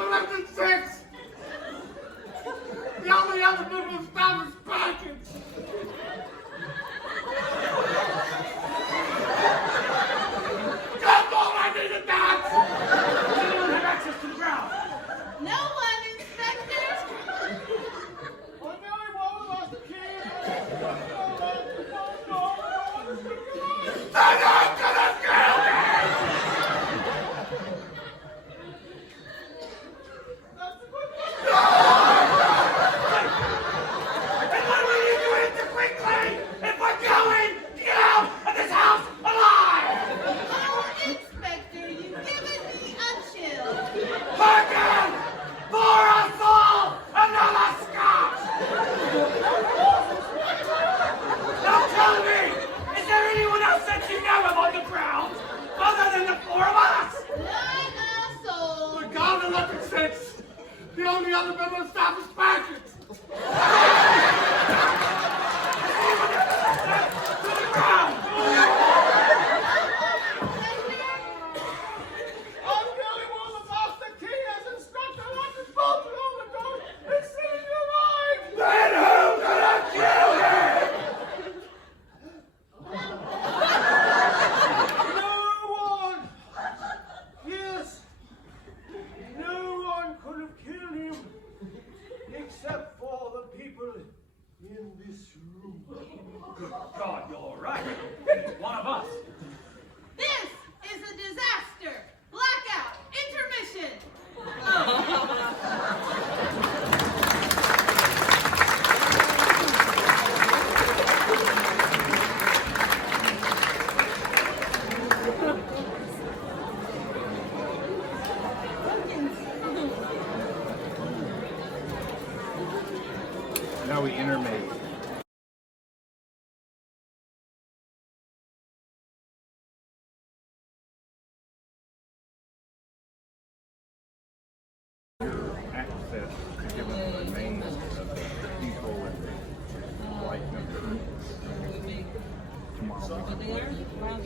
The only other member of staff is Patrick. I'm the only one that's asked the key as instructor not to bolt it on the door as soon as you arrive. Then who's gonna kill him? No one. Yes. No one could have killed him except for the people in this room. Good God, you're right. It's one of us. This is a disaster! Blackout! Intermission! Now we intermate. Access to give them the names of the people and the right number. Tomorrow.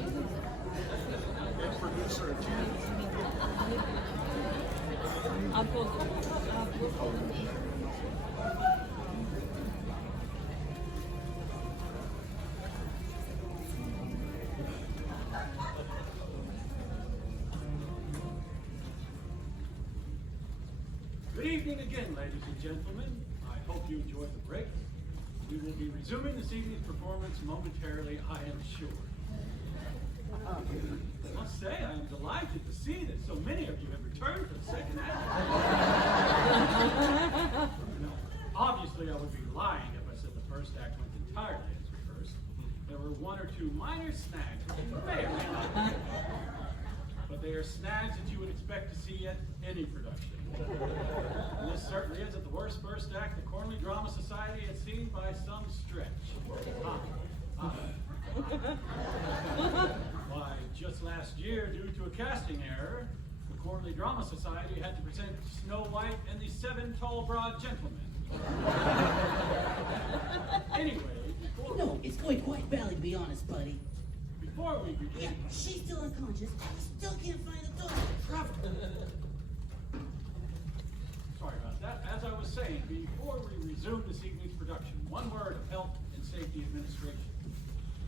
Good evening again, ladies and gentlemen. I hope you enjoyed the break. We will be resuming this evening's performance momentarily, I am sure. I must say, I am delighted to see that so many of you have returned for the second act. No, obviously, I would be lying if I said the first act went entirely as rehearsed. There were one or two minor snags, which you may or may not get. But they are snags that you would expect to see at any production. And this certainly isn't the worst first act the Cornley Drama Society has seen by some stretch. Why, just last year, due to a casting error, the Cornley Drama Society had to present Snow White and the Seven Tall Broad Gentlemen. Anyway, No, it's going quite badly, to be honest, buddy. before we begin, Yeah, she's still unconscious. Still can't find the door. sorry about that. As I was saying, before we resume this evening's production, one word of health and safety administration.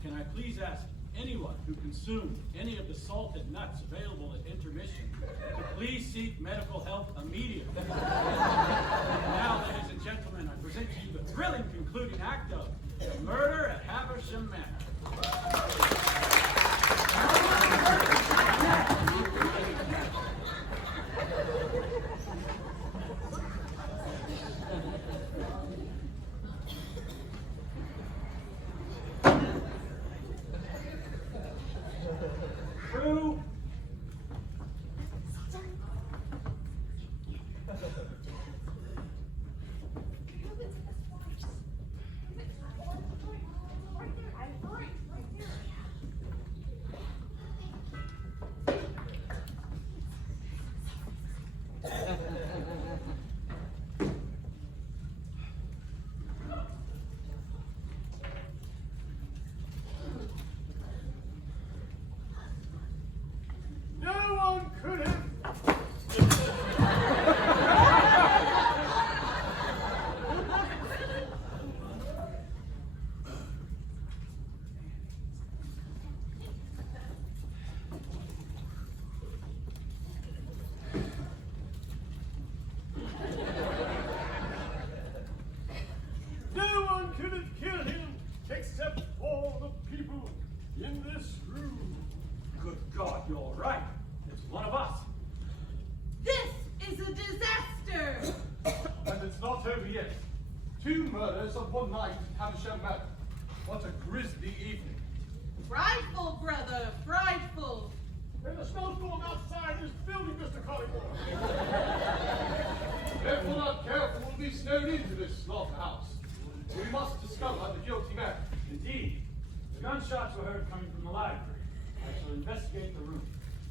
Can I please ask anyone who consumed any of the salted nuts available at Intermission to please seek medical help immediately? And now, ladies and gentlemen, I present to you the thrilling concluding act of The Murder at Haversham Manor. True. No one could have. No one could have killed him except for the people in this room. Good God, you're right. It's one of us. This is a disaster! And it's not over yet. 2 murders on one night at Haversham Manor. What a grisly evening. Frightful, brother, frightful! And the snowstorm outside is building, Mr. Collingwood. If we're not careful, we'll be snowed into this slaughterhouse. We must discover the guilty man. Indeed. The gunshots were heard coming from the library. I shall investigate the room.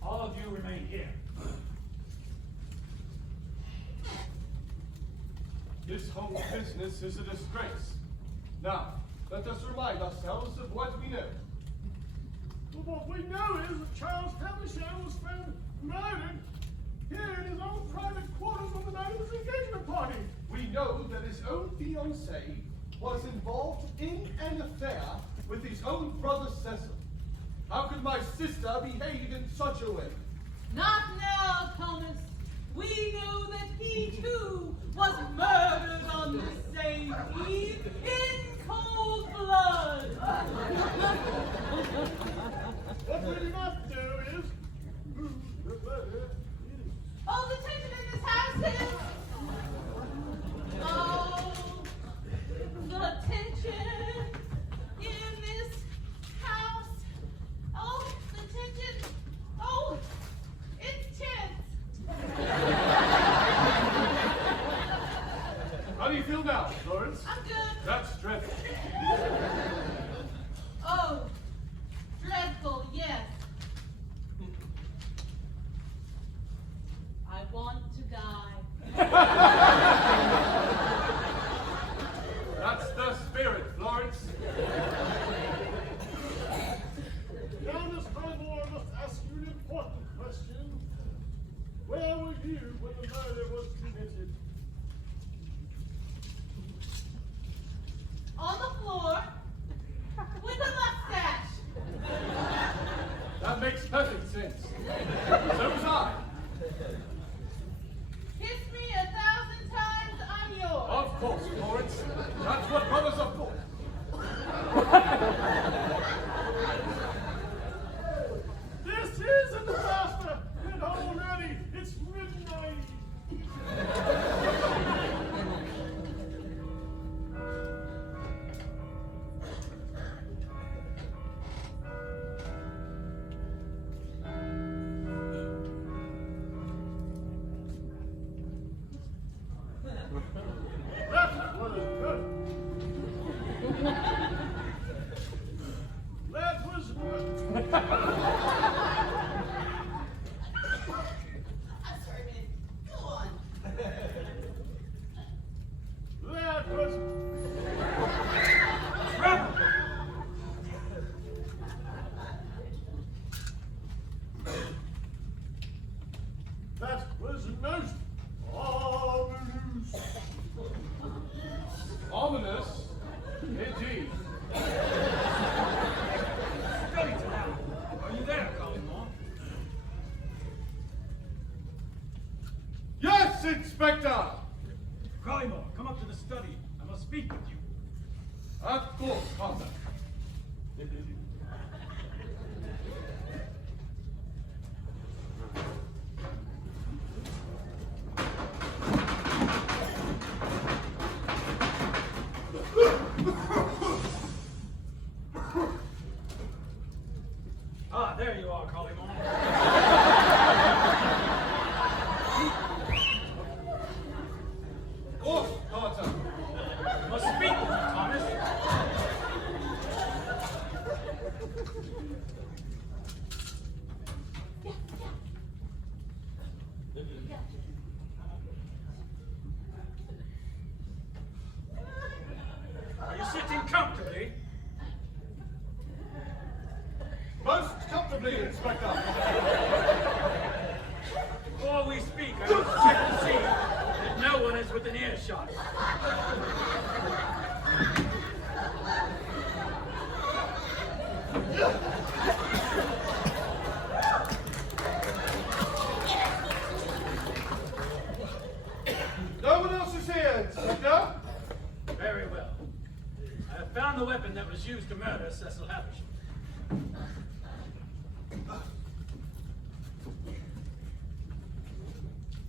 All of you remain here. This whole business is a disgrace. Now, let us remind ourselves of what we know. Well, what we know is that Charles Havisham was found murdered here in his own private quarters on the night of his engagement party. We know that his own fiancée was involved in an affair with his own brother Cecil. How could my sister behave in such a way? Not now, Thomas. We know that he too was murdered on the same eve in cold blood. What we do not know is who the murderer is. Oh, the tension in this house is... Oh, the tension in this house. Oh, the tension. Oh, it's tense. How do you feel now, Florence? I'm good. That's dreadful. Oh, dreadful, yes. I want to die. That's the spirit, Florence. Now, Miss Highmore, I must ask you an important question. Where were you when the murder was committed? On the floor with a mustache. That makes perfect sense. So was I. Kiss me 1,000 times, I'm yours. Of course, Florence. That's what brothers are for. This is a disaster, and already it's midnight. That was good. That was good. I'm sorry, man. Go on. That was. That was most ominous. Ominous, indeed. Are you there, Collymore? Yes, Inspector. Collymore, come up to the study. I must speak with you. Of course, Father. Ah, there you are, Collymore. Of course, Father. I must speak with you, Thomas. Are you sitting comfortably? Most comfortably, Inspector. Before we speak, I must check to see that no one is within earshot. No one else is here, Inspector. Very well. I have found the weapon that was used to murder Cecil Havisham.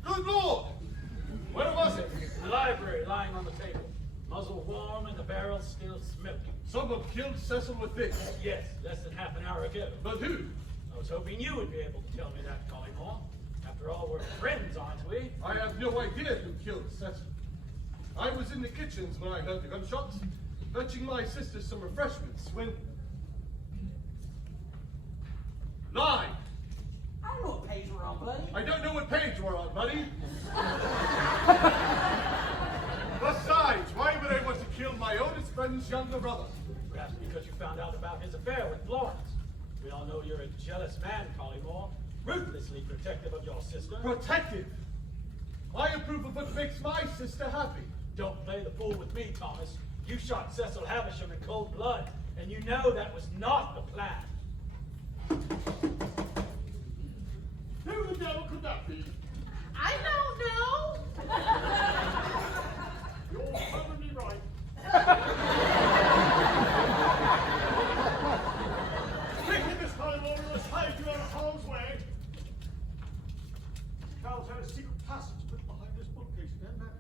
Good Lord! Where was it? The library lying on the table. Muzzle warm and the barrel still smoking. Someone killed Cecil with this. Yes, less than half an hour ago. But who? I was hoping you would be able to tell me that, Collymore. After all, we're friends, aren't we? I have no idea who killed Cecil. I was in the kitchens when I heard the gunshots, fetching my sister some refreshments when... Lie! I don't know what page we're on, buddy. I don't know what page we're on, buddy. The my oldest friend's younger brother. Perhaps because you found out about his affair with Florence. We all know you're a jealous man, Collymore. Ruthlessly protective of your sister. Protective. I approve of what makes my sister happy. Don't play the fool with me, Thomas. You shot Cecil Havisham in cold blood, and you know that was not the plan. Who the devil could that be? I don't know. You're probably right. Quickly, Miss Collymore, we must hide you out of harm's way. Charles had a secret passage built behind this bookcase. Then that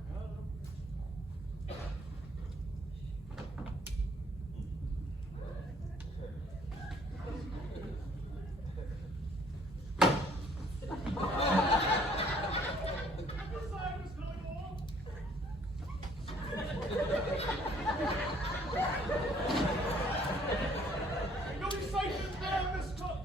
You'll be safe in there, Miss Cook.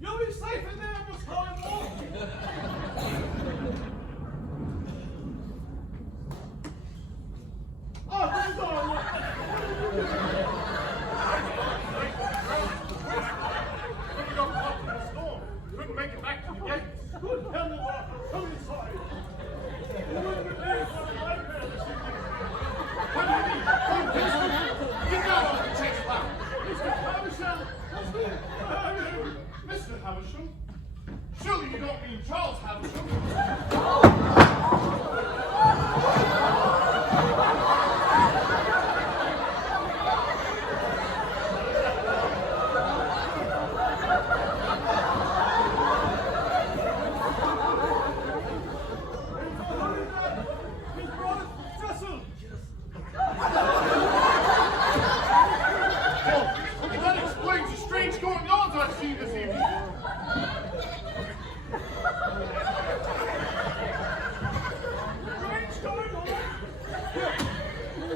You'll be safe in there, Miss Collymore. Oh, thank God. What are you doing? We got caught in the storm. Couldn't make it back to the gate. Good heaven, Arthur, come inside. You wouldn't believe what a nightmare this evening has What do you mean? Come, Winston. Get out of the chase loud. been. Mr. Havisham has been murdered. Mr. Havisham? Surely you don't mean Charles Havisham? His brother, Cecil. Well, that explains the strange goings-ons I've seen this evening. Strange going on.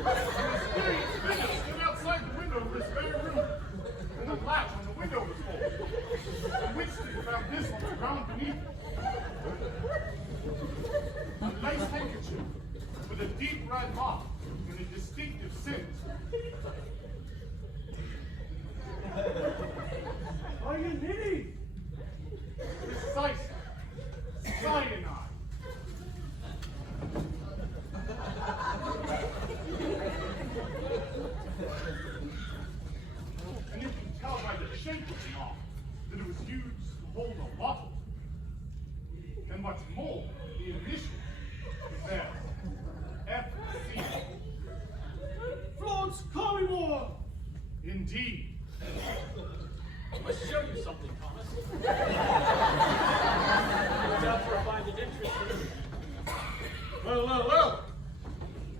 Mysterious figure stood outside the window of this very room, and the latch on the window was pulled. And Winston found this on the ground beneath it. A lace handkerchief with a deep red mark and a distinctive scent. Are you nitty? Precisely. Cyanide. And you can tell by the shape of the mark that it was used to hold a bottle. And what's more, the initial is there. FC. Florence Collymore. Indeed. I must show you something, Thomas. No doubt you'll find it interesting. Well.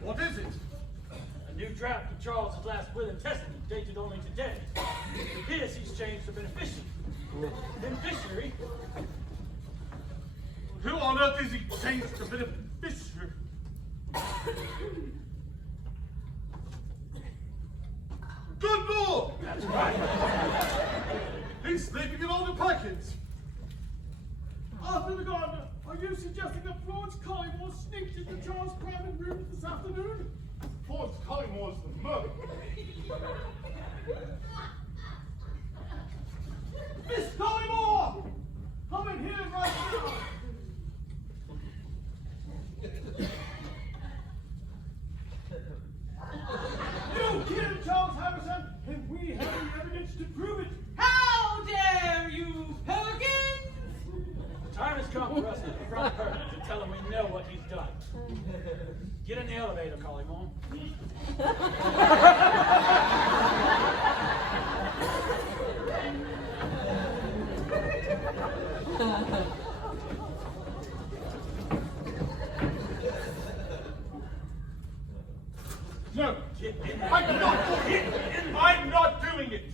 What is it? A new draft of Charles's last will and testament, dated only today. It appears he's changed the beneficiary. Beneficiary? Who on earth is he changed to beneficiary? Good Lord! That's right. He's sleeping in all the packets. Arthur the gardener, are you suggesting that Florence Collymore sneaked into Charles' private room this afternoon? Florence Collymore's the murderer. Miss Collymore! Come in here right now! You killed Charles Havisham, and we have the evidence to prove it. How dare you, Perkins? The time has come for us to confront Perkins and tell him we know what he's done. Get in the elevator, Collymore. No, Get in there. I'm not doing it. I'm not doing it.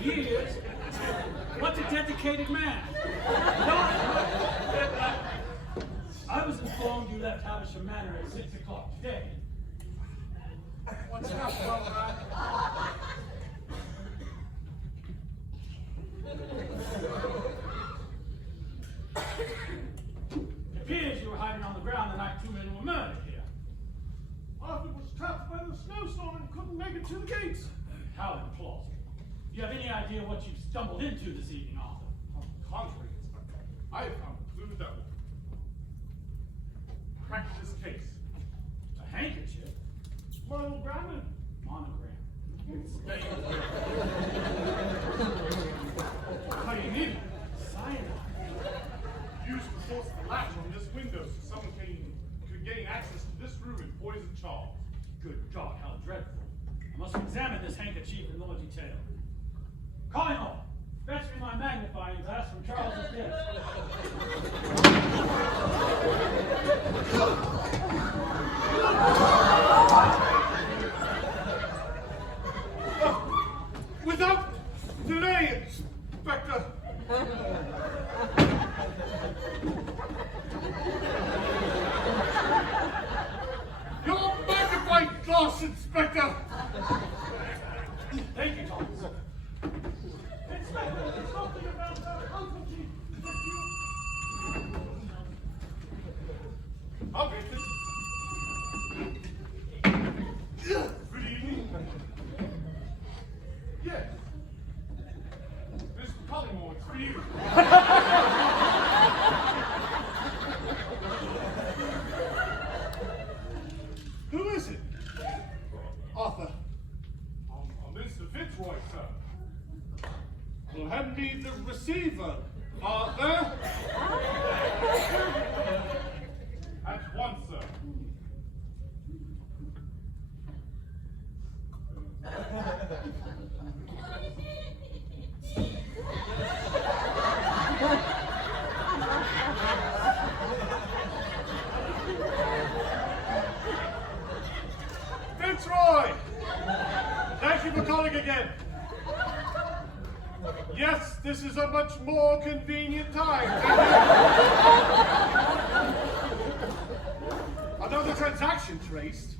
He is. What a dedicated man. I was informed you left Havisham Manor at 6 o'clock today. What's up, brother? It appears you were hiding on the ground the night 2 men were murdered here. Arthur was trapped by the snowstorm and couldn't make it to the gates. How implausible. Do you have any idea what you've stumbled into this evening, Arthur? On the contrary, Inspector, I have found a clue that will crack this case. A handkerchief? Monogram. Monogram. How you need it? Cyanide. Use the force of the latch on this window so someone could gain access to this room and poison Charles. Good God, how dreadful. I must examine this handkerchief in more detail. Collymore, fetch me my magnifying glass from Charles's desk. Without delay, Inspector. Your magnifying glass, Inspector. Thank you, Thomas. Inspector, there's something about that handkerchief. I'll get this. Good evening. Yes. Mr. Collymore, it's for you. Who is it? Arthur. Mr. Fitzroy, sir. Well, hand me the receiver, Arthur. At once, sir. Fitzroy! Thank you for calling again. Yes, this is a much more convenient time. Another transaction traced?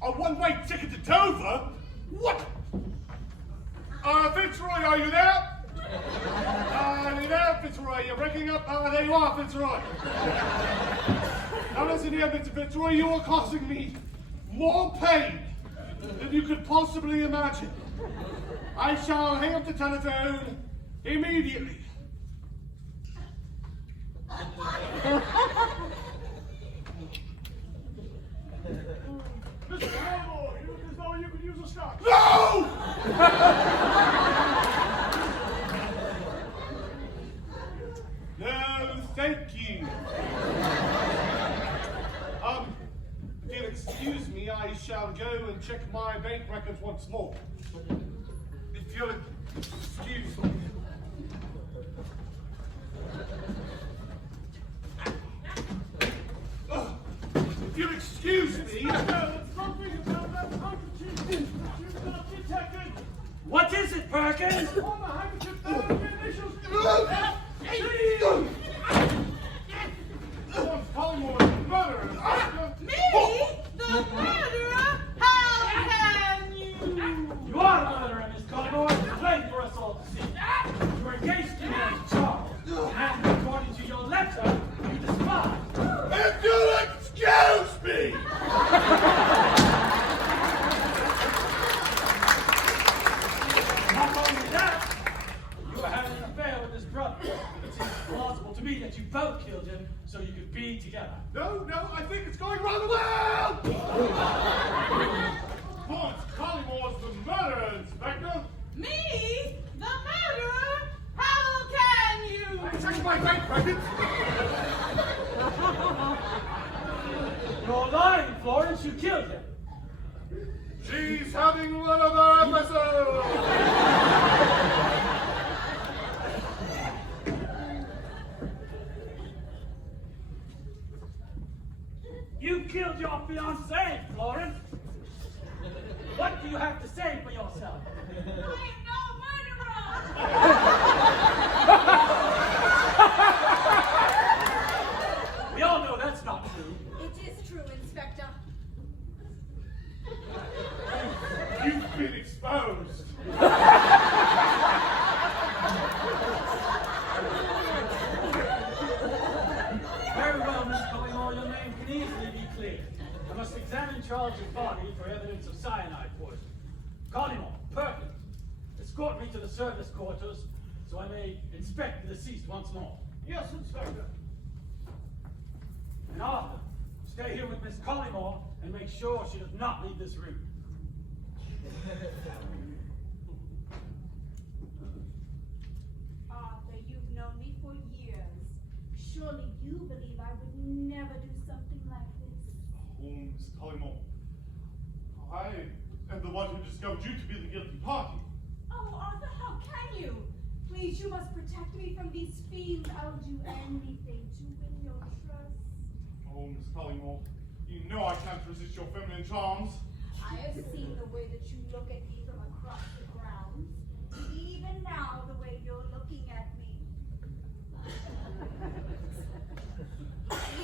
A one-way ticket to Dover? What? Fitzroy, are you there? Are you there, Fitzroy? You're breaking up. There you are, Fitzroy. Now listen here, Mr. Fitzroy. You are causing me more pain than you could possibly imagine. I shall hang up the telephone immediately. Mr. Collymore, you look as though you could use a scotch. No! No, thank you. If you'll excuse me, I shall go and check my bank records once more. If you'll excuse me. If you'll excuse me. Something about that handkerchief that you've not detected. What is it, Perkins? On the handkerchief, there are the initials. Collymore, the murderer. Me? The murderer? How can you? You are the murderer, Miss Collymore. It's plain for us all to see. You were engaged to Mr. Charles, and according to your letter, you despise. If you'll excuse me! Not only that, you were having an affair with his brother. It seems plausible to me that you both killed him so you could be together. No, I think it's going rather well! Lawrence Collymore's the murderer, Inspector! Me? The murderer? How can you? Check my bank records! You're lying, Florence. You killed him. She's having one of her episodes! You killed your fiancée, Florence. What do you have to say for yourself? I know Very well, Miss Collymore, your name can easily be cleared. I must examine Charles's body for evidence of cyanide poison. Collymore, Perkins, escort me to the service quarters so I may inspect the deceased once more. Yes, Inspector. And Arthur, stay here with Miss Collymore and make sure she does not leave this room. Arthur, you've known me for years. Surely you believe I would never do something like this. Oh, Miss Collymore, I am the one who discovered you to be the guilty party. Oh, Arthur, how can you? Please, you must protect me from these fiends. I'll do anything to win your trust. Oh, Miss Collymore, you know I can't resist your feminine charms. I have seen the way that you look at me from across the grounds. Even now, the way you're looking at me.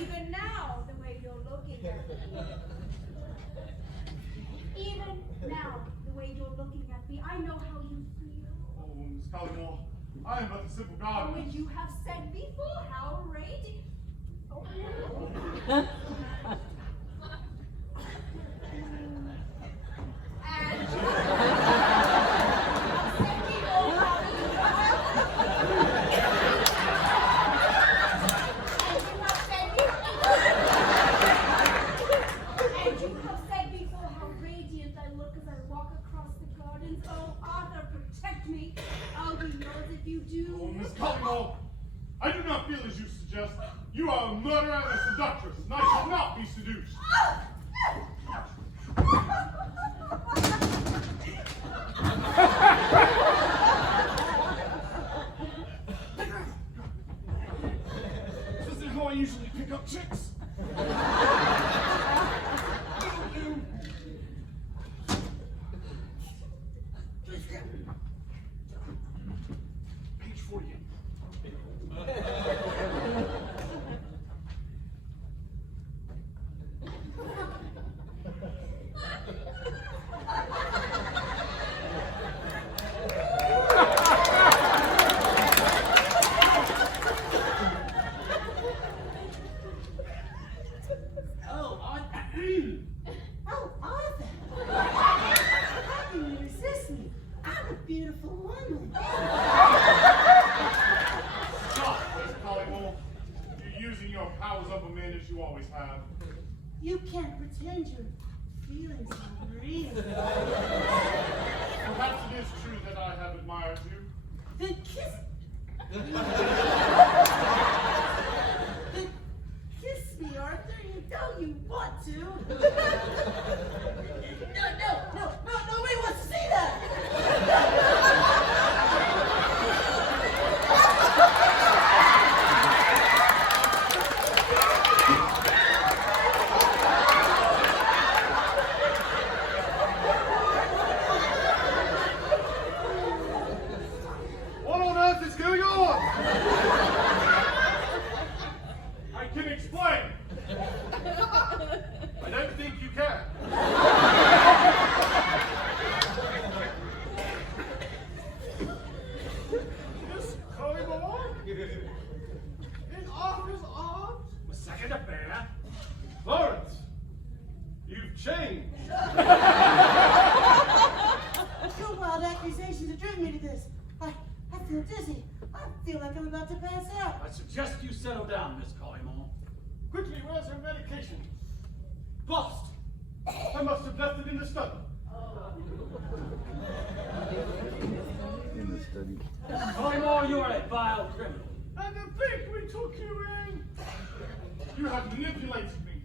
Even now, the way you're looking at me. Even now, the way you're looking at me, I know how you feel. Oh, Miss Collymore, I am but a simple Oh, gardener. and you have said before how radiant. Oh. And you have said before how radiant I look as I walk across the gardens. Oh, Arthur, protect me. I'll be yours if you do. Oh, Miss Collymore, I do not feel as you suggest. You are a murderer and a seductress, and I shall not be seduced. This is how I usually pick up chicks. Page 48. Oh, Arthur. Oh, Arthur. How can you resist me? I'm a beautiful woman. Stop, Miss Collymore. You're using your powers of a man as you always have. You can't pretend your feelings are real. Perhaps it is true that I have admired you. Then kiss. Then kiss me, Arthur. You know you want to. Nobody wants to see that. What on earth is going on? I can explain. I don't think you can. Miss Collymore? In Arthur's arms? A second affair. Florence, you've changed. Your wild accusations have driven me to this. I feel dizzy. I feel like I'm about to pass out. I suggest you settle down, Miss Collymore. Quickly, where's her medication? Lost. I must have left it in the study. In the study. Collymore, you are a vile criminal. And to think we took you in. You have manipulated me.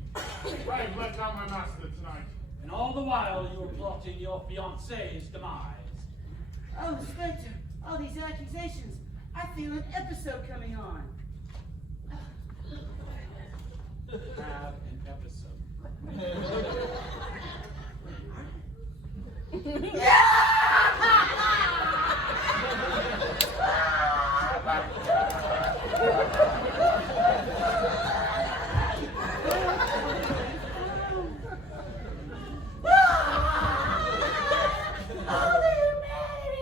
I have let down my master tonight. And all the while you were plotting your fiancée's demise. Oh, Inspector, all these accusations. I feel an episode coming on. Have an episode. All the humanity!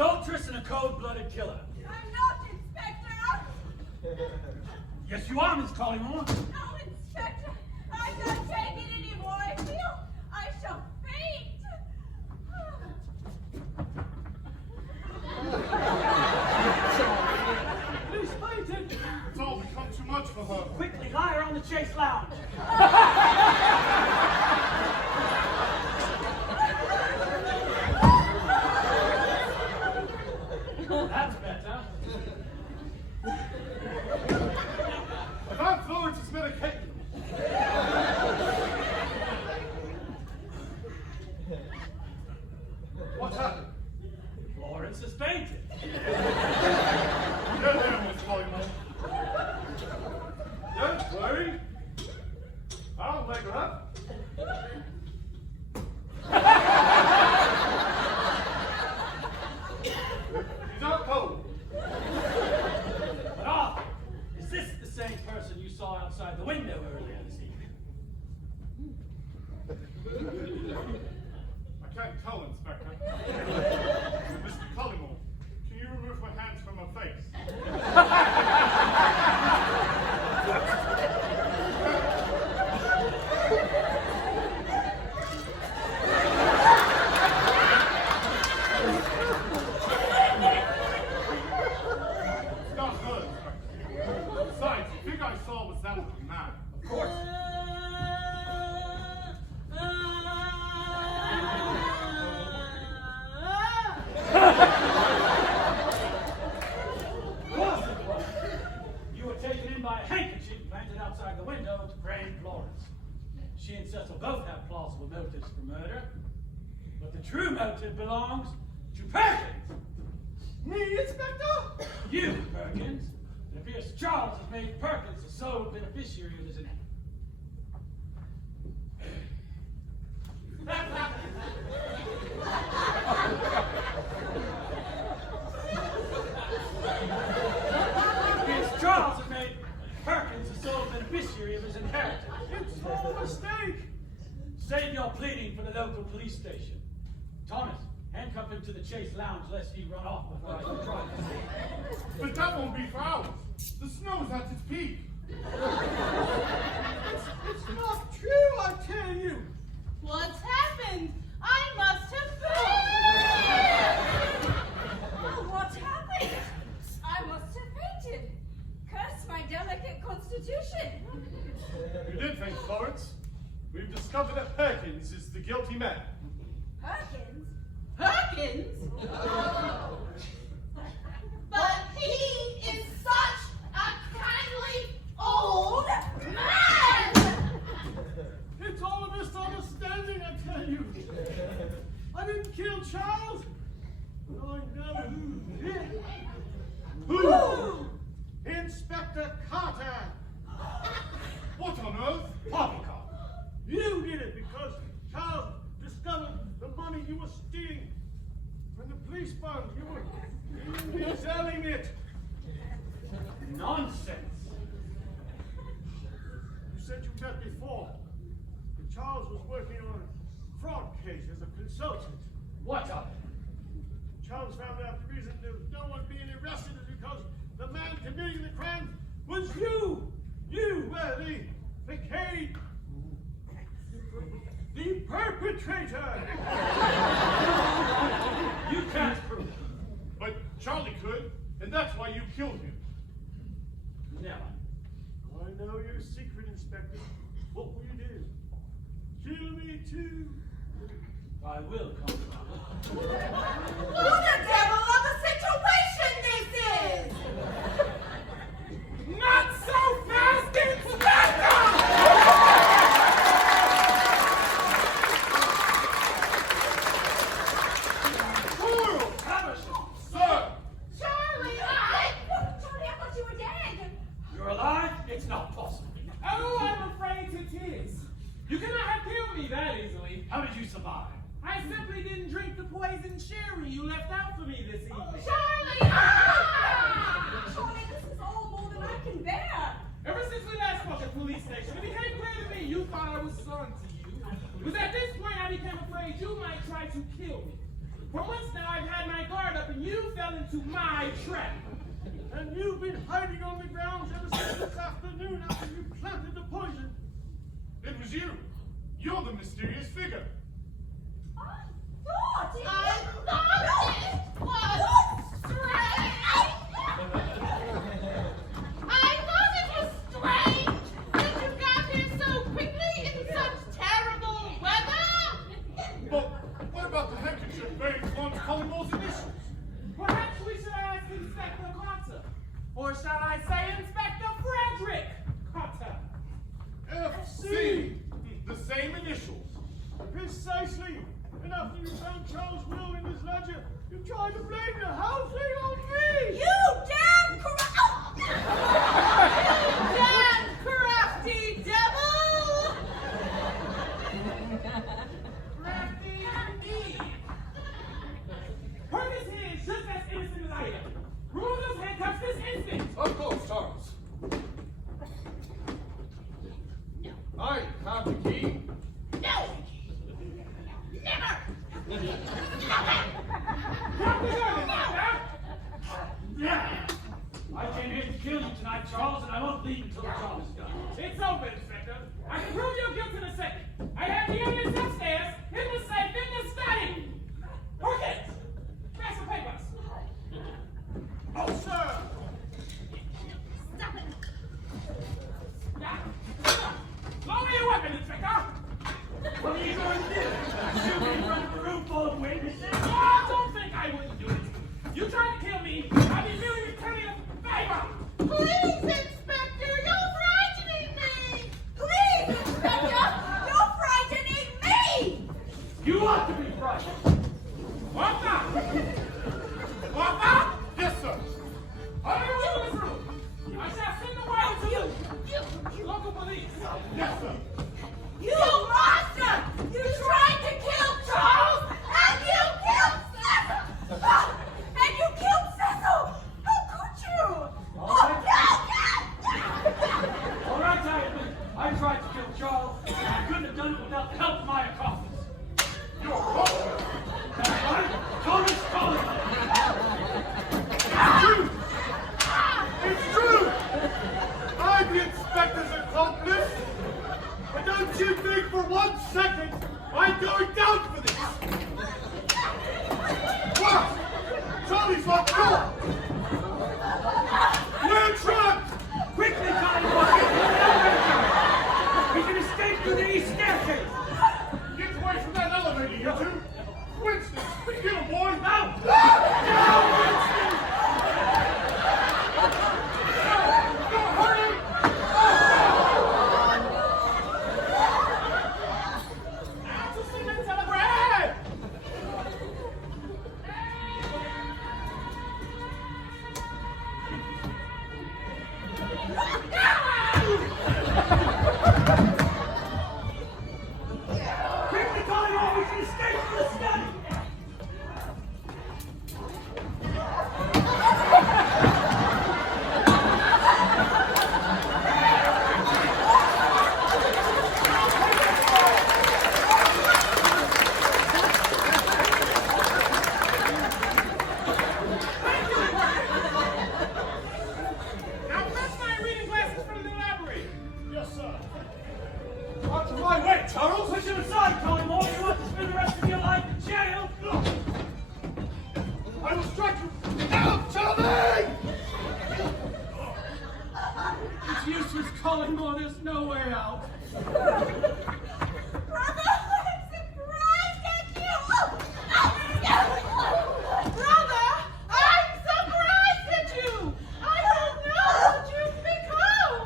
adulteress and a cold-blooded killer. I'm not, Inspector. Yes, you are, Miss Collymore. No, Inspector. I can't take it anymore. I feel I shall faint. She's fainted. It's all become too much for her. Quickly, lie her on the chase lounge. That's better. I found Florence's medication. What's happened? Florence has fainted. Get there, Miss Collymore. Don't worry. I'll wake her up. She's not cold. But Arthur, is this the same person you saw outside the window earlier this evening? I can't tell, Inspector. Mr. Collymore, can you remove my hands from her face? It's not her, Inspector. Besides, the thing I saw was that of a man. Of course. You were taken in by a handkerchief planted outside the window to frame Florence. She and Cecil both have plausible motives for murder, but the true motive belongs to Perkins. Me, Inspector? You, Perkins. It appears Charles has made Perkins the sole beneficiary of his inheritance. It's Charles has made Perkins the sole beneficiary of his inheritance. It's all a mistake. Save your pleading for the local police station. Thomas, handcuff him to the chase lounge lest he run off before I can try to see. But that won't be for hours. The snow's at its peak. It's not true, I tell you. What's happened? I must have fainted. Oh, what happened? I must have fainted. Curse my delicate constitution. You did faint, Florence. We've discovered that Perkins is the guilty man. Perkins? Perkins? But he is such a kindly old man! It's all a misunderstanding, I tell you. I didn't kill Charles, but I know who did. Who? Inspector Carter. What on earth? Poppycock. You did it because Charles discovered the money you were stealing from the police fund. You were selling it. Nonsense. You said you met before. That Charles was working on a fraud case as a consultant. What of it? Charles found out the reason there was no one being arrested is because the man committing the crime was you. You were the cage. The perpetrator. You can't prove it. But Charlie could, and that's why you killed him. Never. I know your secret, Inspector. What will you do? Kill me too? I will come around. Who the devil of a situation this is? Not so fast, Inspector! Sir! Charlie, I thought you were dead. You're alive? It's not possible. Oh, I'm afraid it is. You cannot have killed me that How did you survive? I simply didn't drink the poison sherry you left out for me this evening. Charlie! fell into my trap. And you've been hiding on the grounds ever since this afternoon after you planted the poison. It was you. You're the mysterious figure. I thought it was strange that you got here so quickly in such terrible weather. But what about the handkerchief bearing Florence Collingwood's initials? Perhaps we should ask Inspector Carter. Or shall I say Inspector Frederick Carter? FC. The same initials. Precisely. And after you found Charles' will in his ledger, you tried to blame the whole thing on me! You damn Damn crafty devil! Crafty indeed. Perkins here is just as innocent as I am. Remove those handcuffs this instant. Of course, Charles. I have the key. No! Never! Yeah. I came here to kill you tonight, Charles, and I won't leave until the job is done. It's over, Inspector. I can prove your guilt in a second. I have the evidence upstairs, in the safe, in the study. Perkins, pass the papers. Oh, sir! Stop it! Now, lower your weapon, Inspector. What are you going to do? Shoot me in front of a room full of witnesses? Oh, don't think I wouldn't do it. You tried to kill me. I'd be merely returning a favor. Please, Inspector, you're frightening me! Please, Inspector! You're frightening me! You ought to be frightened. Martha! Martha! Yes, sir. I will leave this room. I shall send the wire to you. Local police. Yes, sir. You monster! You tried to kill Charles! And you killed Cecil! And you killed Cecil! How could you? All Oh, right. no! All right, I tried to kill Charles, and I couldn't have done it without the help of my accomplice. You're wrong. That's right. Thomas Collingwood. It's true! I'm the inspector's accomplice! But don't you think for 1 second I'm going down for this! What? Charlie's on board! We're trapped! Quickly, Collingwood, get to the elevator! We can escape through the east staircase! Get away from that elevator, you two! Winston, get him, boy! Now! Now to see the telegram. Quickly, Collingwood, we can escape from the study! Now fetch my reading glasses from the library. Yes, sir. Out of my way, Charles! Push him aside, Collingwood! You want to spend the rest of your life in jail? I will strike you down, Charlie! It's useless, Collingwood. There's no way out. Brother, I'm surprised at you! Brother, I'm surprised at you! I don't know what you've become!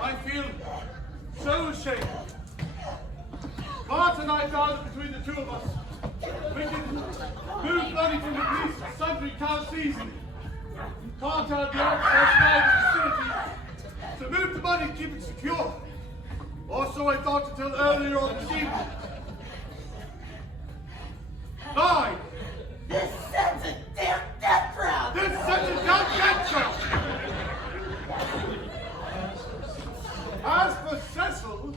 I feel so ashamed. Bart and I found that between the two of us, we can move money from the police to sundry towns easily. Contact the officers now in the vicinity to move the money and keep it secure. Also, I thought to tell earlier on this evening. 9. This sends a damn death trap! This sentence down cancer! As for Cecil,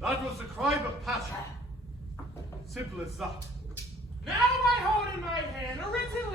that was a crime of passion. Simple as that. Now I hold in my hand a written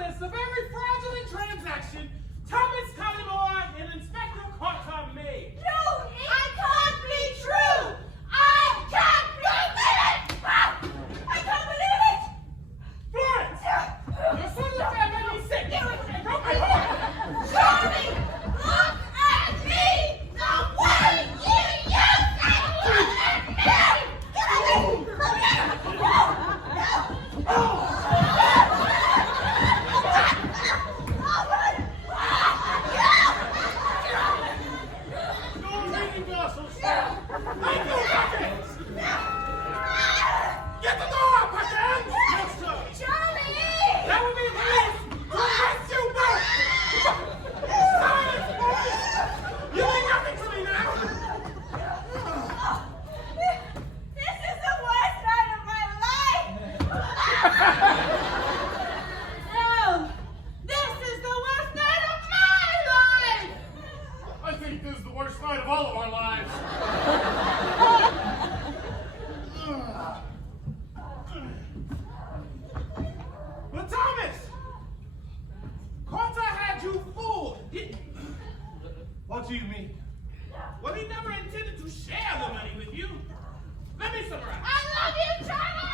What do you mean? Well, he never intended to share the money with you. Let me summarize. I love you, Charlie!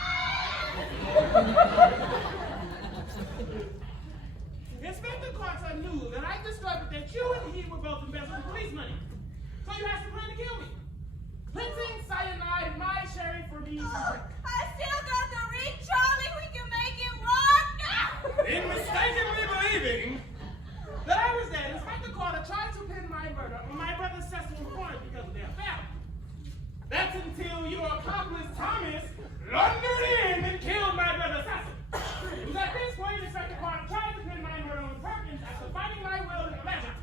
Inspector Carter knew that I discovered that you and he were both embezzling police money. So you had to plan to kill me. Cleansing cyanide, my sherry for me. I still got the ring, Charlie. We can make it work. In mistakenly believing that I was dead, Inspector Carter tried to pin my murder on my brother Cecil and Warren because of their family. That's until your accomplice Thomas blundered in and killed my brother Cecil. It was at this point Inspector Carter tried to pin my murder on Perkins after finding my will in the ledger.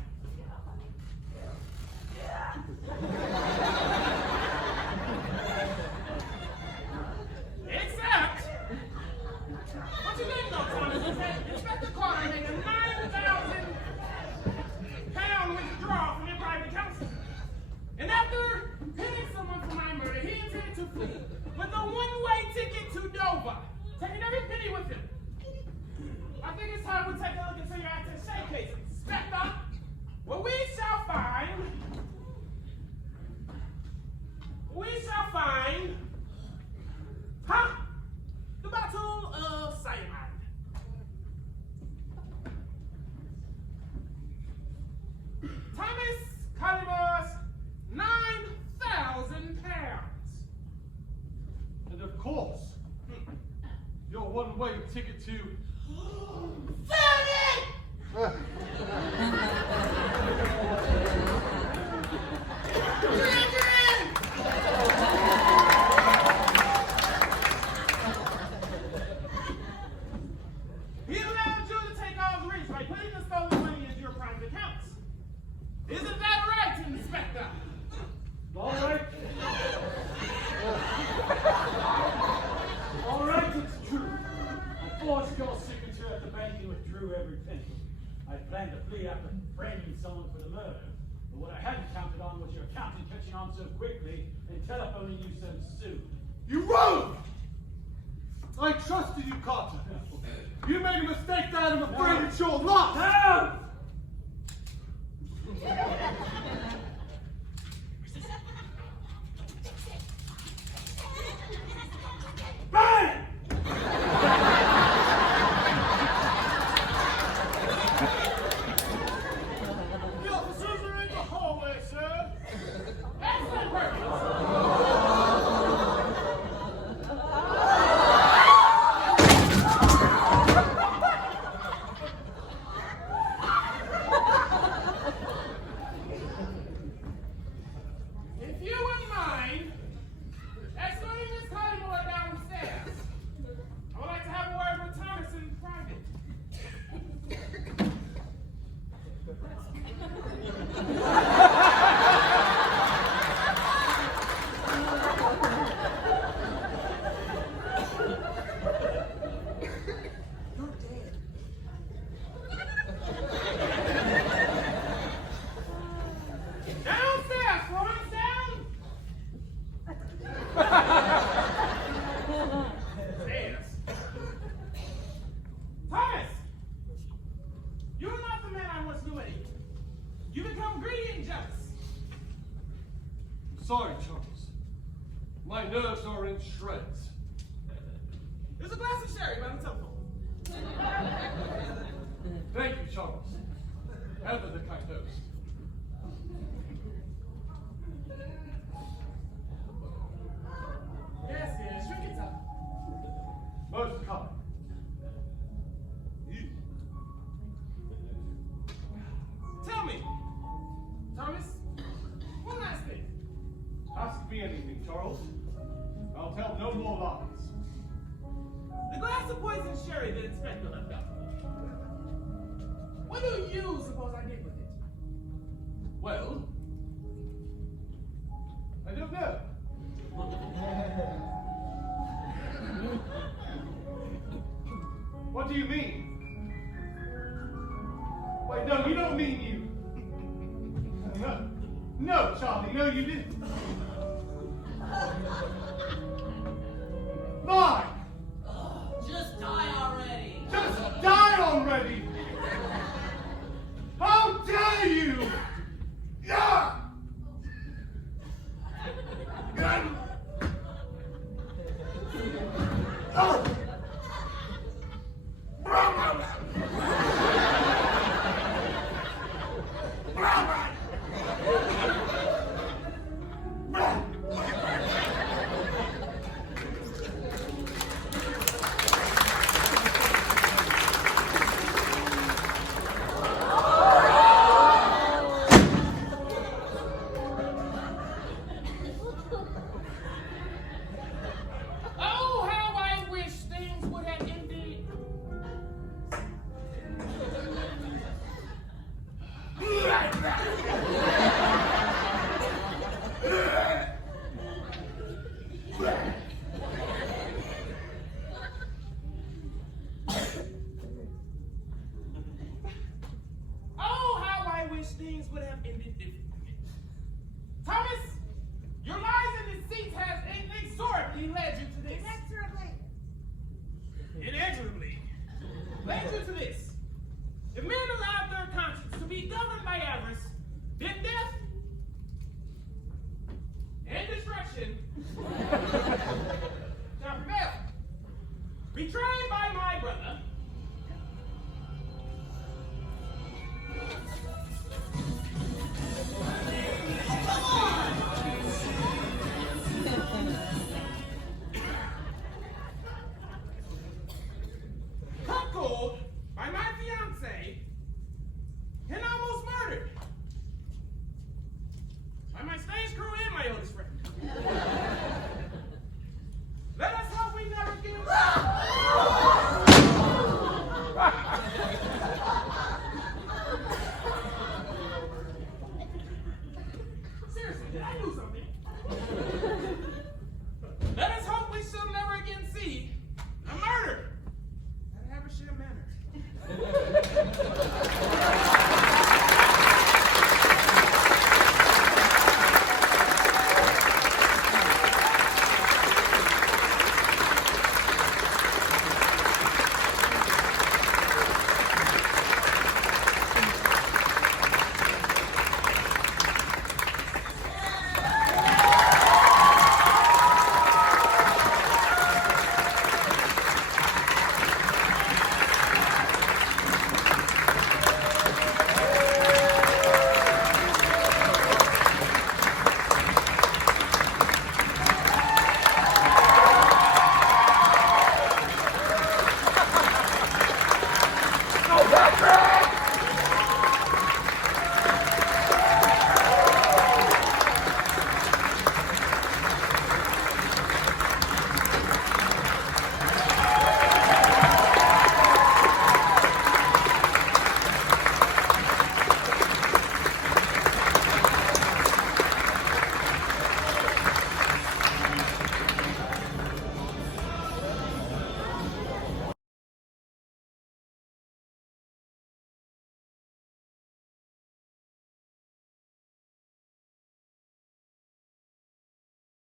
Except, what you didn't know, Thomas, is that Inspector Carter made a £9,000 withdrawal from your private counsel. And after pinning someone for my murder, he intended to flee with a one-way ticket to Dover, taking every penny with him. I think it's time we take a look into your attaché case, Inspector. Well, we shall find, the bottle of cyanide. Thomas Collimore's £9,000. And of course, your one-way ticket to... He allowed you to take all the risk by putting the stolen money into your private accounts. Isn't that right, Inspector? All right. All right, it's true. I forged your signature at the bank and withdrew every penny. I planned to flee after framing someone for the murder. But what I hadn't counted on was your accountant catching on so quickly and telephoning you so soon. You rogue! I trusted you, Carter. You made a mistake that I'm afraid it's your loss. No! Bang! The officers are in the hallway, sir. Excellent purpose. If you wouldn't mind escorting Miss Collymore downstairs, I would like to have a word with Thomas in private. Downstairs, Florence, down! Stairs. Thomas! You're not the man I once knew anymore. You become greedy and jealous. Sorry, Charles. My nerves are in shreds. There's a glass of sherry by the telephone. Thank you, Charles. Ever the kind host. Yes, yes, drink it up. Most kind. Tell me, Thomas, one last thing. Ask me anything, Charles. I'll tell no more lies. The glass of poisoned sherry that Inspector left out. What do you suppose I did with it? Well, I don't know. What do you mean? Wait, no, you don't mean you. No, Charlie, no, you didn't. Mine! Just die already. Just die already! How dare you! Yeah! Oh, how I wish things would have ended differently. Thomas, your lies and deceit has inexorably led you to this. Inexorably. Inexorably led you to this.